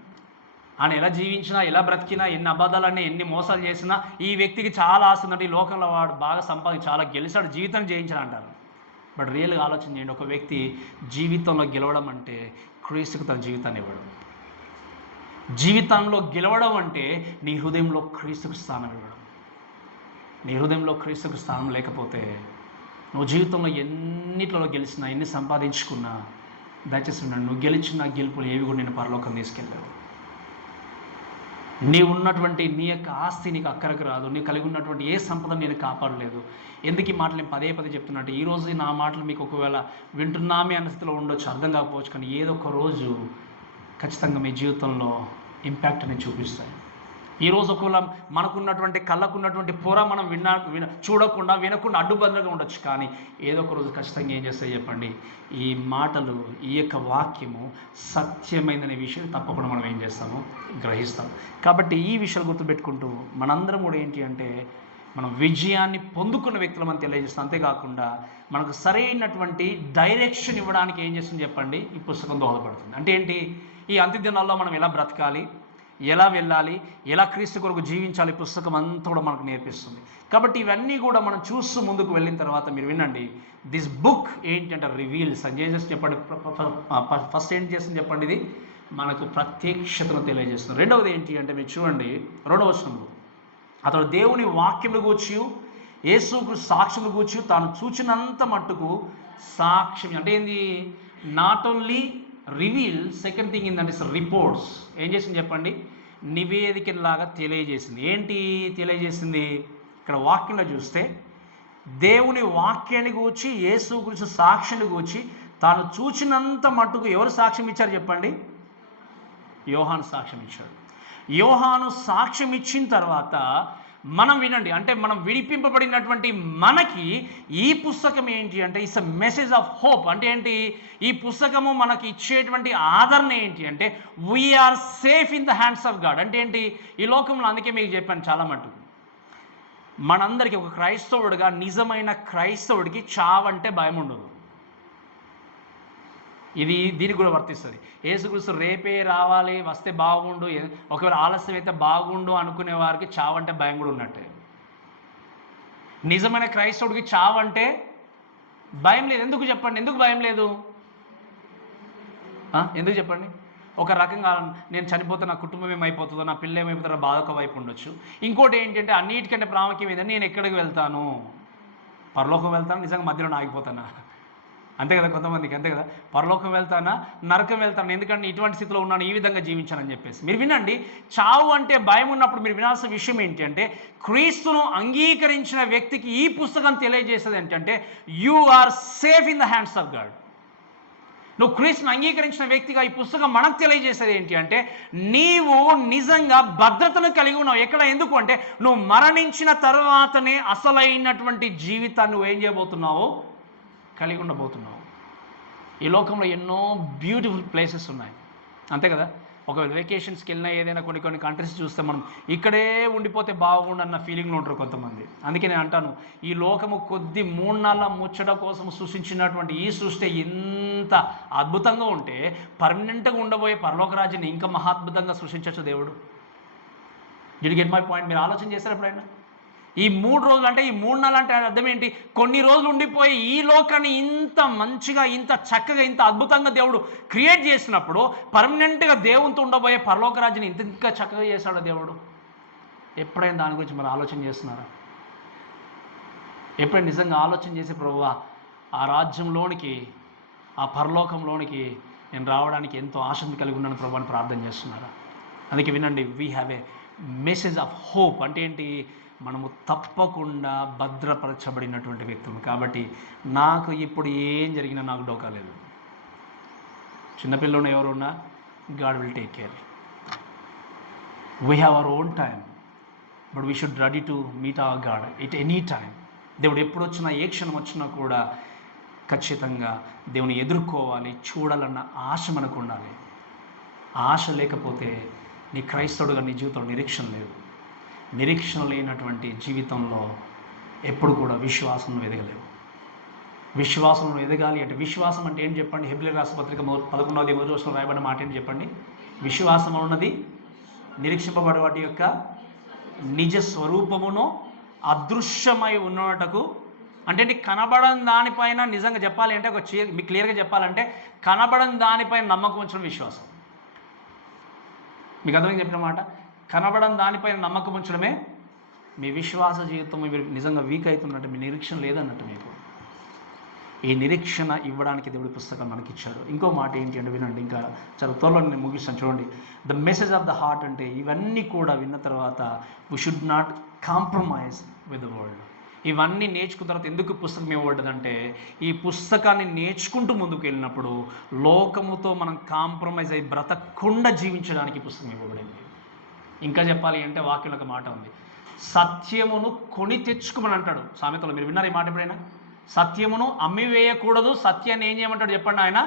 ఆయన ఎలా జీవించినా, ఎలా బ్రతికినా, ఎన్ని అబద్ధాలన్నీ, ఎన్ని మోసాలు చేసినా ఈ వ్యక్తికి చాలా ఆశ ఉందంటే ఈ లోకంలో వాడు బాగా చాలా గెలిచాడు, జీవితం జయించాడు అంటారు. బట్ రియల్గా ఆలోచన చేయండి, ఒక వ్యక్తి జీవితంలో గెలవడం అంటే క్రీస్తుకు తన జీవితాన్ని ఇవ్వడం. జీవితంలో గెలవడం అంటే నీ హృదయంలో క్రీస్తుకు స్థానం ఇవ్వడం. నీ హృదయంలో క్రీస్తుకు స్థానం లేకపోతే నువ్వు జీవితంలో ఎన్నిట్లో గెలిచినా, ఎన్ని సంపాదించుకున్నా, దయచేసి నువ్వు గెలిచిన గెలుపులు ఏవి కూడా నేను పరలోకం తీసుకెళ్ళావు. నీ ఉన్నటువంటి నీ యొక్క ఆస్తి నీకు అక్కరకు రాదు. నీ కలిగి ఉన్నటువంటి ఏ సంపద నేను కాపాడలేదు. ఎందుకు ఈ మాటలు నేను పదే చెప్తున్నట్టు, ఈరోజు నా మాటలు మీకు ఒకవేళ వింటున్నామే అన్న స్థితిలో ఉండొచ్చు, అర్థం కాకపోవచ్చు. కానీ ఏదో ఒక రోజు ఖచ్చితంగా మీ జీవితంలో ఇంపాక్ట్ అనేది చూపిస్తాయి. ఈరోజు ఒకవేళ మనకున్నటువంటి కళ్ళకున్నటువంటి పొర మనం చూడకుండా వినకుండా అడ్డుబందగా ఉండొచ్చు. కానీ ఏదో ఒక రోజు ఖచ్చితంగా ఏం చేస్తాయి చెప్పండి? ఈ మాటలు, ఈ యొక్క వాక్యము సత్యమైనదనే విషయం తప్పకుండా మనం ఏం చేస్తాము? గ్రహిస్తాం. కాబట్టి ఈ విషయాలు గుర్తుపెట్టుకుంటూ మనందరం కూడా ఏంటి అంటే మనం విజయాన్ని పొందుకున్న వ్యక్తులు మనం తెలియజేస్తాం. అంతేకాకుండా మనకు సరైనటువంటి డైరెక్షన్ ఇవ్వడానికి ఏం చేస్తుంది చెప్పండి? ఈ పుస్తకం దోహదపడుతుంది. అంటే ఏంటి? ఈ అంత్య దినాల్లో మనం ఎలా బ్రతకాలి, ఎలా వెళ్ళాలి, ఎలా క్రీస్తు కొరకు జీవించాలి, పుస్తకం అంతా కూడా మనకు నేర్పిస్తుంది. కాబట్టి ఇవన్నీ కూడా మనం చూస్తూ ముందుకు వెళ్ళిన తర్వాత మీరు వినండి, దిస్ బుక్ ఏంటి అంటే రివీల్స్ అని చేసి చెప్పండి. ఫస్ట్ ఏంటి చేస్తుంది చెప్పండి? ఇది మనకు ప్రత్యక్షతను తెలియజేస్తుంది. రెండవది ఏంటి అంటే మీరు చూడండి 2వ వచనంలో, అతడు దేవుని వాక్యములు గూర్చి, యేసుకు సాక్ష్యములు గూర్చి తాను చూచినంత మట్టుకు సాక్ష్యం. అంటే ఏంది? Not only reveal, second thing ఏంటంటే రిపోర్ట్స్. ఏం చేసింది చెప్పండి? నివేదికలాగా తెలియజేసింది. ఏంటి తెలియజేసింది? ఇక్కడ వాక్యంలో చూస్తే దేవుని వాక్యాన్ని గూర్చి, యేసు గురించి సాక్ష్యాన్ని గూర్చి తాను చూచినంత మట్టుకు ఎవరు సాక్ష్యం ఇచ్చారు చెప్పండి? యోహాను సాక్ష్యం ఇచ్చాడు. యోహాను సాక్ష్యం ఇచ్చిన తర్వాత మనం వినండి, అంటే మనం విడిపింపబడినటువంటి మనకి ఈ పుస్తకం ఏంటి అంటే it's a message of hope. అంటే ఏంటి? ఈ పుస్తకము మనకి ఇచ్చేటువంటి ఆదరణ ఏంటి అంటే we're safe in the hands of God. అంటే ఏంటి? ఈ లోకంలో, అందుకే మీకు చెప్పాను చాలా మటుకు, మనందరికీ ఒక క్రైస్తవుడిగా, నిజమైన క్రైస్తవుడికి చావంటే భయం ఉండదు. ఇది దీనికి కూడా వర్తిస్తుంది. యేసుక్రీస్తు రేపే రావాలి, వస్తే బాగుండు, ఒకవేళ ఆలస్యం అయితే బాగుండు అనుకునే వారికి చావంటే భయం కూడా ఉన్నట్టే. నిజమైన క్రైస్తవుడికి చావంటే భయం లేదు. ఎందుకు చెప్పండి? ఎందుకు భయం లేదు? ఎందుకు చెప్పండి? ఒక రకంగా నేను చనిపోతే నా కుటుంబం ఏమైపోతుందో, నా పిల్ల ఏమైపోతుందో బాధ ఒక వైపు ఉండొచ్చు. ఇంకోటి ఏంటంటే అన్నిటికంటే ప్రాముఖ్యం ఏంటంటే నేను ఎక్కడికి వెళ్తాను? పరలోకం వెళ్తాను, నిజంగా మధ్యలో ఆగిపోతానా? అంతే కదా కొంతమందికి, అంతే కదా. పరలోకం వెళ్తానా, నరకం వెళ్తాను, ఎందుకంటే ఇటువంటి స్థితిలో ఉన్నాను, ఈ విధంగా జీవించానని చెప్పేసి. మీరు వినండి, చావు అంటే భయం ఉన్నప్పుడు మీరు వినాల్సిన విషయం ఏంటి అంటే క్రీస్తును అంగీకరించిన వ్యక్తికి ఈ పుస్తకం తెలియజేసేది ఏంటంటే you are safe in the hands of God. నువ్వు క్రీస్తును అంగీకరించిన వ్యక్తిగా ఈ పుస్తకం మనకు తెలియజేసేది ఏంటి అంటే నీవు నిజంగా భద్రతను కలిగి ఉన్నావు. ఎక్కడ? ఎందుకు అంటే నువ్వు మరణించిన తర్వాతనే అసలైనటువంటి జీవితాన్ని నువ్వు ఏం చేయబోతున్నావు? కలిగి ఉండబోతున్నావు. ఈ లోకంలో ఎన్నో బ్యూటిఫుల్ ప్లేసెస్ ఉన్నాయి, అంతే కదా. ఒకవేళ వెకేషన్స్కి వెళ్ళినా ఏదైనా కొన్ని కంట్రీస్ చూస్తే మనం ఇక్కడే ఉండిపోతే బాగుండు అన్న ఫీలింగ్లో ఉంటారు కొంతమంది. అందుకే నేను అంటాను, ఈ లోకము కొద్ది 3 నెలల ముచ్చట కోసం సృష్టించినటువంటి ఈ సృష్టి ఎంత అద్భుతంగా ఉంటే పర్మనెంట్గా ఉండబోయే పరలోక రాజ్యాన్ని ఇంకా మహాద్భుతంగా సృష్టించవచ్చు దేవుడు. Did you get my point? మీరు ఆలోచన చేశారు ఎప్పుడైనా? ఈ 3 రోజులు అంటే, ఈ 3 నెలలు అంటే అర్థం ఏంటి? కొన్ని రోజులు ఉండిపోయి ఈ లోకాన్ని ఇంత మంచిగా, ఇంత చక్కగా, ఇంత అద్భుతంగా దేవుడు క్రియేట్ చేసినప్పుడు పర్మనెంట్గా దేవునితో ఉండబోయే పరలోక రాజ్యాన్ని ఇంకా చక్కగా చేశాడు దేవుడు. ఎప్పుడైనా దాని గురించి మరి ఆలోచన చేస్తున్నారా? ఎప్పుడైనా నిజంగా ఆలోచన చేసి ప్రభువా ఆ రాజ్యంలోనికి, ఆ పరలోకంలోనికి నేను రావడానికి ఎంతో ఆసక్తి కలిగి ఉన్నాను ప్రభు అని ప్రార్థన చేస్తున్నారా? అందుకే వినండి, we have a message of hope. అంటే ఏంటి? మనము తప్పకుండా భద్రపరచబడినటువంటి వ్యక్తులు. కాబట్టి నాకు ఇప్పుడు ఏం జరిగినా నాకు డోకా లేదు. చిన్నపిల్లలు ఎవరున్నా God will take care. We have our own time. But we should ready to meet our God it any time. దేవుడు ఎప్పుడు వచ్చినా, ఏ క్షణం వచ్చినా కూడా ఖచ్చితంగా దేవుని ఎదుర్కోవాలి, చూడాలన్న ఆశ మనకు ఉండాలి. ఆశ లేకపోతే నీ క్రైస్తవుడుగా నీ జీవితంలో నిరీక్షణ లేదు. నిరీక్షణ లేనటువంటి జీవితంలో ఎప్పుడు కూడా విశ్వాసంలో ఎదగలేవు. విశ్వాసంలో ఎదగాలి అంటే, విశ్వాసం అంటే ఏంటి చెప్పండి? హెబ్రీ రాసిన పత్రిక 11వ రాయబడిన మాట ఏంటి చెప్పండి? విశ్వాసం ఉన్నది నిరీక్షింపబడే వాటి యొక్క నిజ స్వరూపమును అదృశ్యమై ఉన్నటకు. అంటే కనబడని దానిపైన నిజంగా చెప్పాలి అంటే, మీకు క్లియర్గా చెప్పాలంటే, కనబడని దానిపైన నమ్మకం ఉంచడం విశ్వాసం. మీకు అర్థమైంది చెప్పిన మాట? కనబడని దానిపైన నమ్మకం ఉంచడమే మీ విశ్వాస జీవితం. మీరు నిజంగా వీక్ అవుతున్నట్టు, మీ నిరీక్షణ లేదన్నట్టు. మీకు ఈ నిరీక్షణ ఇవ్వడానికి దేవుడి పుస్తకం మనకి ఇచ్చాడు. ఇంకో మాట ఏంటి అంటే వినండి, ఇంకా చాలా త్వరలో నేను ముగిస్తాను. చూడండి, the message of the heart అంటే ఇవన్నీ కూడా విన్న తర్వాత we should not compromise with the world. ఇవన్నీ నేర్చుకున్న తర్వాత ఎందుకు పుస్తకం ఇవ్వబడ్డదంటే, ఈ పుస్తకాన్ని నేర్చుకుంటూ ముందుకు వెళ్ళినప్పుడు లోకముతో మనం కాంప్రమైజ్ అయ్యి బ్రతకకుండా జీవించడానికి పుస్తకం ఇవ్వబడింది. ఇంకా చెప్పాలి అంటే వాక్యంలో ఒక మాట ఉంది, సత్యమును కొని తెచ్చుకోమని అంటాడు సామెతలో. మీరు విన్నారు ఈ మాట ఎప్పుడైనా? సత్యమును అమ్మివేయకూడదు, సత్యాన్ని ఏం చేయమంటాడు చెప్పండి ఆయన.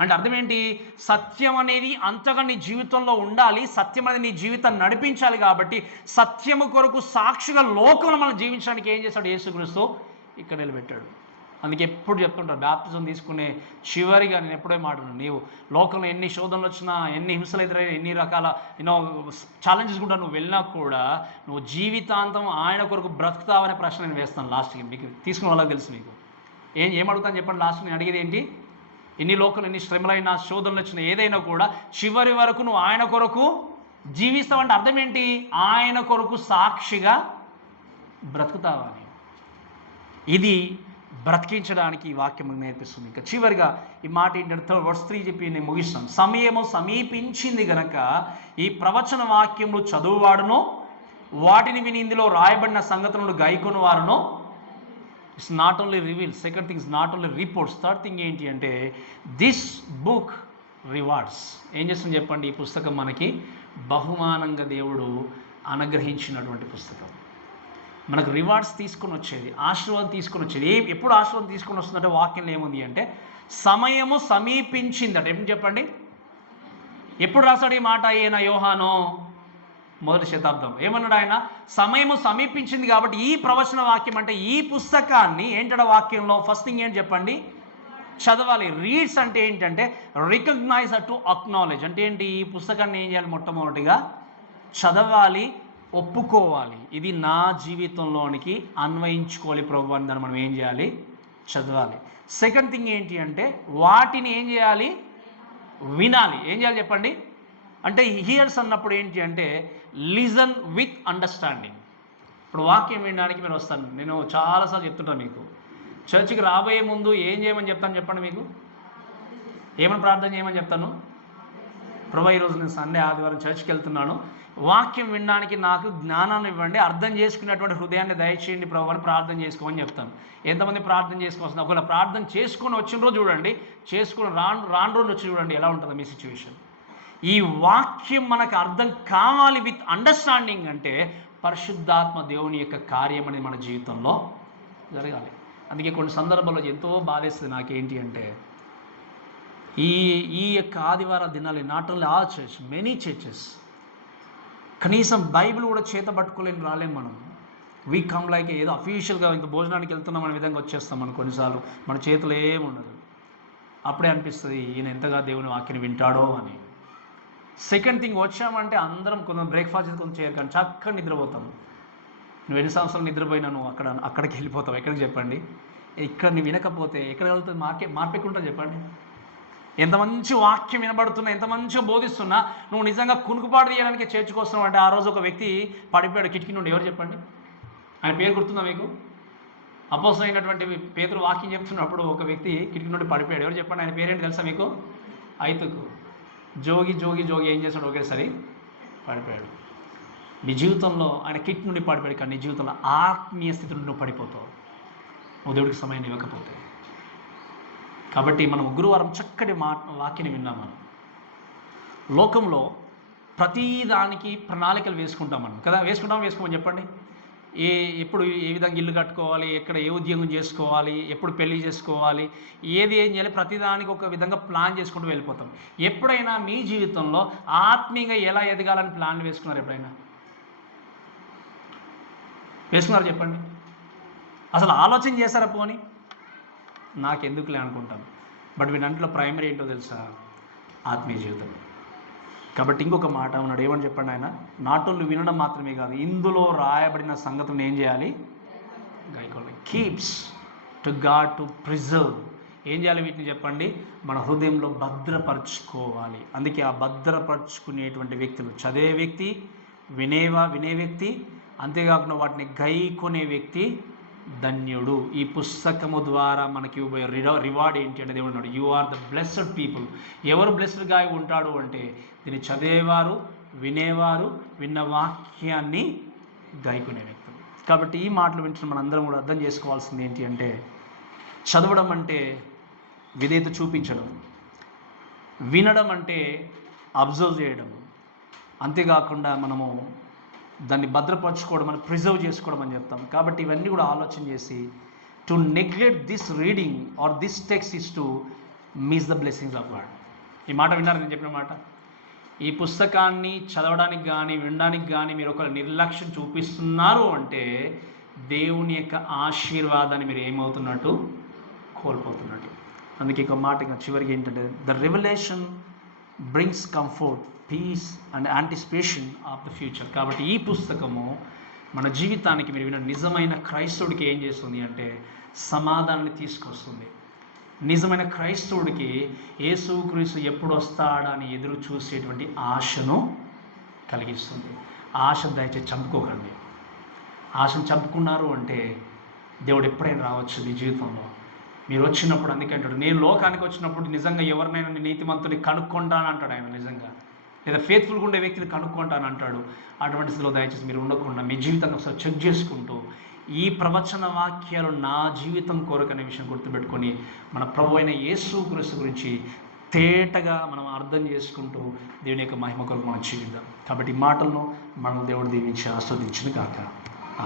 అంటే అర్థం ఏంటి? సత్యం అనేది అంతగా నీ జీవితంలో ఉండాలి, సత్యం అనేది నీ జీవితాన్ని నడిపించాలి. కాబట్టి సత్యము కొరకు సాక్షిగా లోకంలో మనం జీవించడానికి ఏం చేశాడు? యేసుక్రీస్తు ఇక్కడ నిలబెట్టాడు. అందుకే ఎప్పుడు చెప్తుంటారు, బ్యాప్టిజం తీసుకునే చివరిగా నేను ఎప్పుడే మాట్లాడు, నీవు లోకంలో ఎన్ని శోధనలు వచ్చినా, ఎన్ని హింసలు ఎదురైనా, ఎన్ని రకాల ఛాలెంజెస్ కూడా నువ్వు వెళ్ళినా కూడా నువ్వు జీవితాంతం ఆయన కొరకు బ్రతుకుతావనే ప్రశ్న నేను వేస్తాను లాస్ట్కి. మీకు తీసుకున్న వాళ్ళకి తెలుసు. మీకు ఏమడుగుతాను చెప్పండి లాస్ట్? నేను అడిగేది ఏంటి? ఎన్ని లోకంలో ఎన్ని శ్రమలైనా, శోధనలు వచ్చినా, ఏదైనా కూడా చివరి వరకు నువ్వు ఆయన కొరకు జీవిస్తావంటే అర్థం ఏంటి? ఆయన కొరకు సాక్షిగా బ్రతుకుతావని. ఇది బ్రతికించడానికి ఈ వాక్యం నేర్పిస్తుంది. ఇంకా చివరిగా ఈ మాట ఏంటంటే వర్స్ 3 చెప్పి నేను ముగిస్తాను. సమయము సమీపించింది గనక ఈ ప్రవచన వాక్యములు చదువువాడును, వాటిని విని ఇందులో రాయబడిన సంగతులను గైకొను వారును. It's not only reveal. Second thing is not only reports. Third thing ఏంటి అంటే దిస్ బుక్ రివార్డ్స్. ఏం చేస్తుంది చెప్పండి? ఈ పుస్తకం మనకి బహుమానంగా దేవుడు అనుగ్రహించినటువంటి పుస్తకం. మనకు రివార్డ్స్ తీసుకొని వచ్చేది, ఆశీర్వాదం తీసుకొని వచ్చేది. ఎప్పుడు ఆశీర్వాదం తీసుకొని వస్తుందంటే వాక్యంలో ఏముంది అంటే సమయము సమీపించిందట. ఏం చెప్పండి? ఎప్పుడు రాశాడు ఈ మాట ఈయన? యోహాను 1వ శతాబ్దం. ఏమన్నాడు ఆయన? సమయము సమీపించింది కాబట్టి ఈ ప్రవచన వాక్యం అంటే ఈ పుస్తకాన్ని ఏంటంటే వాక్యంలో ఫస్ట్ థింగ్ ఏంటి చెప్పండి? చదవాలి. రీడ్స్ అంటే ఏంటంటే రికగ్నైజ్ టు అక్నాలెడ్జ్. అంటే ఏంటి? ఈ పుస్తకాన్ని ఏం చేయాలి? మొట్టమొదటిగా చదవాలి, ఒప్పుకోవాలి. ఇది నా జీవితంలోనికి అన్వయించుకోవాలి ప్రభు అని దాన్ని మనం ఏం చేయాలి? చదవాలి. సెకండ్ థింగ్ ఏంటి అంటే వాటిని ఏం చేయాలి? వినాలి. ఏం చేయాలి చెప్పండి? అంటే హియర్స్ అన్నప్పుడు ఏంటి అంటే లిజన్ విత్ అండర్స్టాండింగ్. ఇప్పుడు వాక్యం వినడానికి మీరు వస్తాను. నేను చాలాసార్లు చెప్తుంటాను మీకు, చర్చికి రాబోయే ముందు ఏం చేయమని చెప్తాను చెప్పండి? మీకు ఏమని ప్రార్థన చేయమని చెప్తాను? ప్రభు ఈరోజు నేను సండే ఆదివారం చర్చికి వెళ్తున్నాను, వాక్యం వినడానికి నాకు జ్ఞానాన్ని ఇవ్వండి, అర్థం చేసుకునేటువంటి హృదయాన్ని దయచేయండి ప్రభు అని ప్రార్థన చేసుకోమని చెప్తాను. ఎంతమంది ప్రార్థన చేసుకోవాల్సింది? ఒకవేళ ప్రార్థన చేసుకొని వచ్చిన రోజు చూడండి, చేసుకుని రాను రోజు వచ్చి చూడండి ఎలా ఉంటుందో మీ సిచ్యువేషన్. ఈ వాక్యం మనకు అర్థం కావాలి విత్ అండర్స్టాండింగ్ అంటే పరిశుద్ధాత్మ దేవుని యొక్క కార్యం అనేది మన జీవితంలో జరగాలి. అందుకే కొన్ని సందర్భాల్లో ఎంతో బాధేస్తుంది నాకేంటి అంటే ఈ యొక్క ఆదివార దినాలు not only all church, many churches కనీసం బైబిల్ కూడా చేత పట్టుకోలేని రాలేం మనం. వీ కమ్ లైక్ ఏదో అఫీషియల్గా ఇంత భోజనానికి వెళ్తున్నాం అనే విధంగా వచ్చేస్తాం మనం. కొన్నిసార్లు మన చేతిలో ఏముండదు. అప్పుడే అనిపిస్తుంది ఈయన ఎంతగా దేవుని వాక్యం వింటాడో అని. సెకండ్ థింగ్, వచ్చామంటే అందరం కొంచెం బ్రేక్ఫాస్ట్ కొంచెం చేయరు కానీ చక్కగా నిద్రపోతాం. నువ్వు ఎన్ని సంవత్సరాలు నిద్రపోయినా నువ్వు అక్కడికి వెళ్ళిపోతావు. ఎక్కడికి చెప్పండి? ఇక్కడ నువ్వు వినకపోతే ఎక్కడ వెళ్తుంది? మార్పెక్కుంటుంది చెప్పండి. ఎంత మంచి వాక్యం వినబడుతున్నా, ఎంత మంచిగా బోధిస్తున్నా నువ్వు నిజంగా కునుకుపాటు తీయడానికి చేర్చుకొస్తున్నావు అంటే ఆ రోజు ఒక వ్యక్తి పడిపోయాడు కిటికీ నుండి. ఎవరు చెప్పండి? ఆయన పేరు గుర్తుందా మీకు? అపోస్తలుడు అయినటువంటి పేతురు వాక్యం చెప్తున్నప్పుడు ఒక వ్యక్తి కిటికీ నుండి పడిపోయాడు. ఎవరు చెప్పండి? ఆయన పేరేంటి తెలుసా మీకు? ఐతుకు. జోగి జోగి జోగి ఏం చేశాడు? ఒకేసారి పడిపోయాడు. నీ జీవితంలో ఆయన కిటికీ నుండి పడిపోయాడు కానీ నీ జీవితంలో ఆత్మీయ స్థితి నుండి నువ్వు పడిపోతావు నువ్వు దేవుడికి సమయాన్ని ఇవ్వకపోతే. కాబట్టి మనం గురువారం చక్కటి వాక్యాన్ని విన్నాం. మనం లోకంలో ప్రతి దానికి ప్రణాళికలు వేసుకుంటాం మనం కదా, వేసుకోమని చెప్పండి. ఎప్పుడు ఏ విధంగా ఇల్లు కట్టుకోవాలి, ఎక్కడ ఏ ఉద్యోగం చేసుకోవాలి, ఎప్పుడు పెళ్లి చేసుకోవాలి, ఏం చేయాలి, ప్రతిదానికి ఒక విధంగా ప్లాన్ చేసుకుంటూ వెళ్ళిపోతాం. ఎప్పుడైనా మీ జీవితంలో ఆత్మీయంగా ఎలా ఎదగాలని ప్లాన్లు వేసుకున్నారు? ఎప్పుడైనా వేసుకున్నారు చెప్పండి? అసలు ఆలోచన చేశారా? పోని నాకెందుకులే అనుకుంటాం. బట్ వీటన్నిటిలో ప్రైమరీ ఏంటో తెలుసా? ఆత్మీయ జీవితం. కాబట్టి ఇంకొక మాట ఉన్నాడు, ఏమని చెప్పండి ఆయన? నాట్ ఓన్లీ వినడం మాత్రమే కాదు, ఇందులో రాయబడిన సంగతులను ఏం చేయాలి? గైకోవాలి. Keeps to God to preserve. ఏం చేయాలి వీటిని చెప్పండి? మన హృదయంలో భద్రపరచుకోవాలి. అందుకే ఆ భద్రపరచుకునేటువంటి వ్యక్తులు, చదివే వ్యక్తి, వినే వ్యక్తి, అంతేకాకుండా వాటిని గైకొనే వ్యక్తి ధన్యుడు. ఈ పుస్తకము ద్వారా మనకి ఇవ్వబోయే రివార్డ్ ఏంటి అంటే దేవుడు అన్నాడు, you are the blessed people. ఎవరు బ్లెస్డ్గా ఉంటాడు అంటే దీన్ని చదివేవారు, వినేవారు, విన్న వాక్యాన్ని గైకునే వ్యక్తులు. కాబట్టి ఈ మాటలు వింటున్న మనందరం కూడా అర్థం చేసుకోవాల్సింది ఏంటి అంటే, చదవడం అంటే విధేయత చూపించడం, వినడం అంటే అబ్జర్వ్ చేయడం, అంతేకాకుండా మనము దాన్ని భద్రపరచుకోవడం, మనం ప్రిజర్వ్ చేసుకోవడం అని చెప్తాం. కాబట్టి ఇవన్నీ కూడా ఆలోచన చేసి, to neglect this reading are this text is to miss the blessings of God. ఈ మాట విన్నారు నేను చెప్పిన మాట? ఈ పుస్తకాన్ని చదవడానికి కానీ వినడానికి కానీ మీరు ఒక నిర్లక్ష్యం చూపిస్తున్నారు అంటే దేవుని యొక్క ఆశీర్వాదాన్ని మీరు ఏమవుతున్నట్టు? కోల్పోతున్నట్టు. అందుకే ఒక మాట ఇంకా చివరికి ఏంటంటే, the revolution brings comfort, peace and anticipation of the future. కాబట్టి ఈ పుస్తకము మన జీవితానికి, మీరు విన్న నిజమైన క్రైస్తవుడికి ఏం చేస్తుంది అంటే సమాధానాన్ని తీసుకొస్తుంది. నిజమైన క్రైస్తవుడికి యేసుక్రీస్తు ఎప్పుడు వస్తాడని ఎదురు చూసేటువంటి ఆశను కలిగిస్తుంది. ఆశ దయచేసి చంపుకోకండి. ఆశను చంపుకున్నారు అంటే దేవుడు ఎప్పుడైనా రావచ్చు మీ జీవితంలో. మీరు వచ్చినప్పుడు, అందుకే అంటాడు, నేను లోకానికి వచ్చినప్పుడు నిజంగా ఎవరినైనా నీతిమంతుని కనుక్కుంటాను అంటాడు ఆయన. నిజంగా లేదా ఫేత్ఫుల్గా ఉండే వ్యక్తిని కనుక్కుంటాను అంటాడు. అటువంటి స్థితిలో దయచేసి మీరు ఉండకుండా మీ జీవితాన్ని ఒకసారి చెక్ చేసుకుంటూ, ఈ ప్రవచన వాక్యాలు నా జీవితం కొరకు అనే విషయం గుర్తుపెట్టుకొని మన ప్రభు అయిన యేసుక్రీస్తు గురించి తేటగా మనం అర్థం చేసుకుంటూ దేవుని యొక్క మహిమ కొరకు మనం జీవిద్దాం. కాబట్టి ఈ మాటలను మనం దేవుడు దీవించి ఆస్వాదించును కాక.